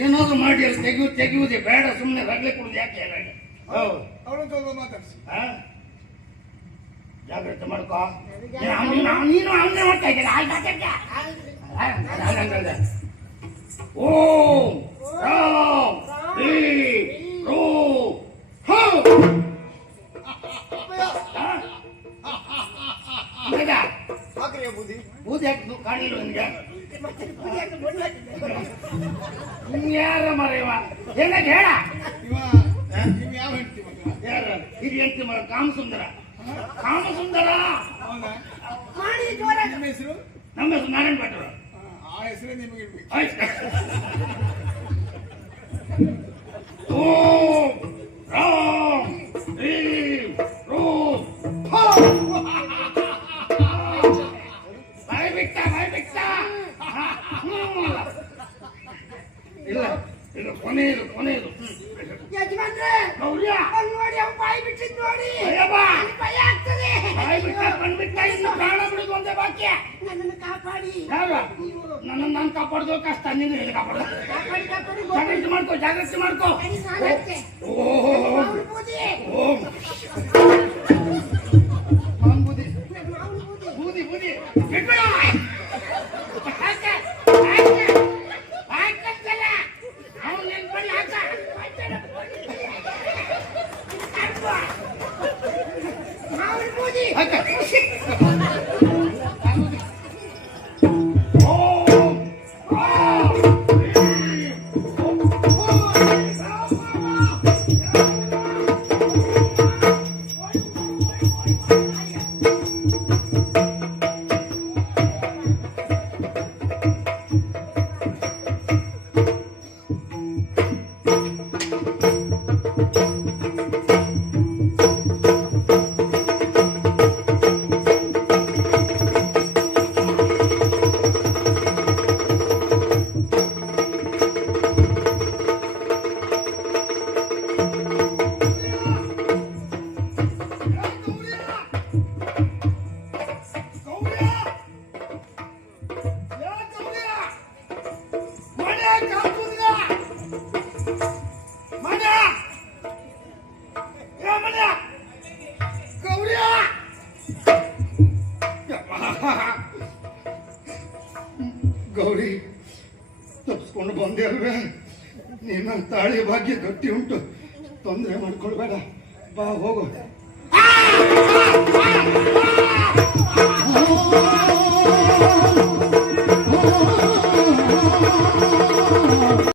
ಏನಾದ್ರು ಮಾಡಿ ಅಲ್ಲಿ ತೆಗೆಯುವುದೇ ಬೇಡ, ಸುಮ್ಮನೆ ರಗಳೆ ಕೊಡುದು ಯಾಕೆ? ಅವಳನ್ನು ಸ್ವಲ್ಪ ಮಾತಾಡಿಸಿ. ಜಾಗ್ರತೆ ಮಾಡ್ಕೋ. ನೀನು ಅವನ್ನೇ ಮಾಡ್ತಾ ಇದ್ದೀಯ. ಓಂ ರಾಮ್ ಹ್ರೀಂ ರೂಂ ಹಂ. ಬೇಡ, ಹಾಕ್ರಿ ಬೂದಿ. ಬೂದಿ ಹಾಕಿದ್ದು ಕಾಣಿಲ್ಲ ನಿನ್ಗೆ? ಮತ್ತೆ ಬೂದಿ ಹಾಕಿ ಮಣ್ಣು ಹಾಕಿದ್ದಾರೆ. ಯಾರ ಮರೆಯವ ಏನಾಗ ಹೇಳ? ನೀವು ಯಾವ ಹೆಂಡ್ತಿ ಮಗ? ಯಾರ ಹಿರಿಯ ಹೆಂಡತಿ ಮರ ಕಾಮಸುಂದರ. ಕಾಮಸುಂದರ ಹೌದಾ? ಮಾಡಿ ಜೋರಾಗಿ. ನಿಮ್ಮ ಹೆಸರು? ನಮ್ಮ ಹೆಸರು ನಾರಾಯಣ ಭಟ್ರು. ಆ ಹೆಸರೇ ನಿಮಗೆ ಇರ್ಬೇಕು. ಆಯ್ತು. ಓಂ ರಾಮ್ ಹ್ರೀಂ ರೂಂ ಹಂ. ಬಾಯ್ ಬಿಟ್ಟ. ಇಲ್ಲ ಇದು ಕೊನೆಯದು. ಯಜಮಾನ್ರೆ ಗೌರಿಯ ಅಲ್ಲಿ ನೋಡಿ ಅವ್ನು ಬಾಯಿ ಬಿಟ್ಟಿದ್ ನೋಡಿ ಅಯ್ಯವ್ವ. ನನಗೆ ಭಯ ಆಗ್ತದೆ. ಬಾಯ್ ಬಿಟ್ಟ ಬಂದ್ಬಿಟ್ಟ. ಇನ್ನು ಪ್ರಾಣ ಬಿಡುದು ಒಂದೇ ಬಾಕಿ. ನನ್ನನ್ನು ಕಾಪಾಡಿ. ಯಾರ ನನ್ನ ನಾನು ಕಾಪಾಡ್ದು ಕಷ್ಟ, ನೀನು ಹೇಳಿ ಕಾಪಾಡ್ದು. ಕಾಪಾಡಿ ಜಾಗ್ರತೆ ಮಾಡ್ಕೋ. ಸರಿ, ನಾನಷ್ಟೇ. ಓಂ ಅವ್ನು ಬೂದಿ. ಓಂ ಮಾವನ್ ಬೂದಿ. ಅವ್ನು ಬೂದಿ. ಬೂದಿ ಬಿಟ್ಬಿಡ. ಅವನು ನಿನ್ ಬಳಿ ಹಾಕ. ಅವ್ನು ಬೂದಿ. ಹಾಕ. ಓಂ ರಾಮ್ ಹ್ರೀಂ ಗೌರಿ, ತಪ್ಪಿಸ್ಕೊಂಡು ಬಂದೆ ಅಲ್ವೇ? ನಿನ್ನ ತಾಳಿ ಭಾಗ್ಯ ಗಟ್ಟಿ ಉಂಟು, ತೊಂದರೆ ಮಾಡ್ಕೊಳ್ಬೇಡ. ಬಾ ಹೋಗು. ಓ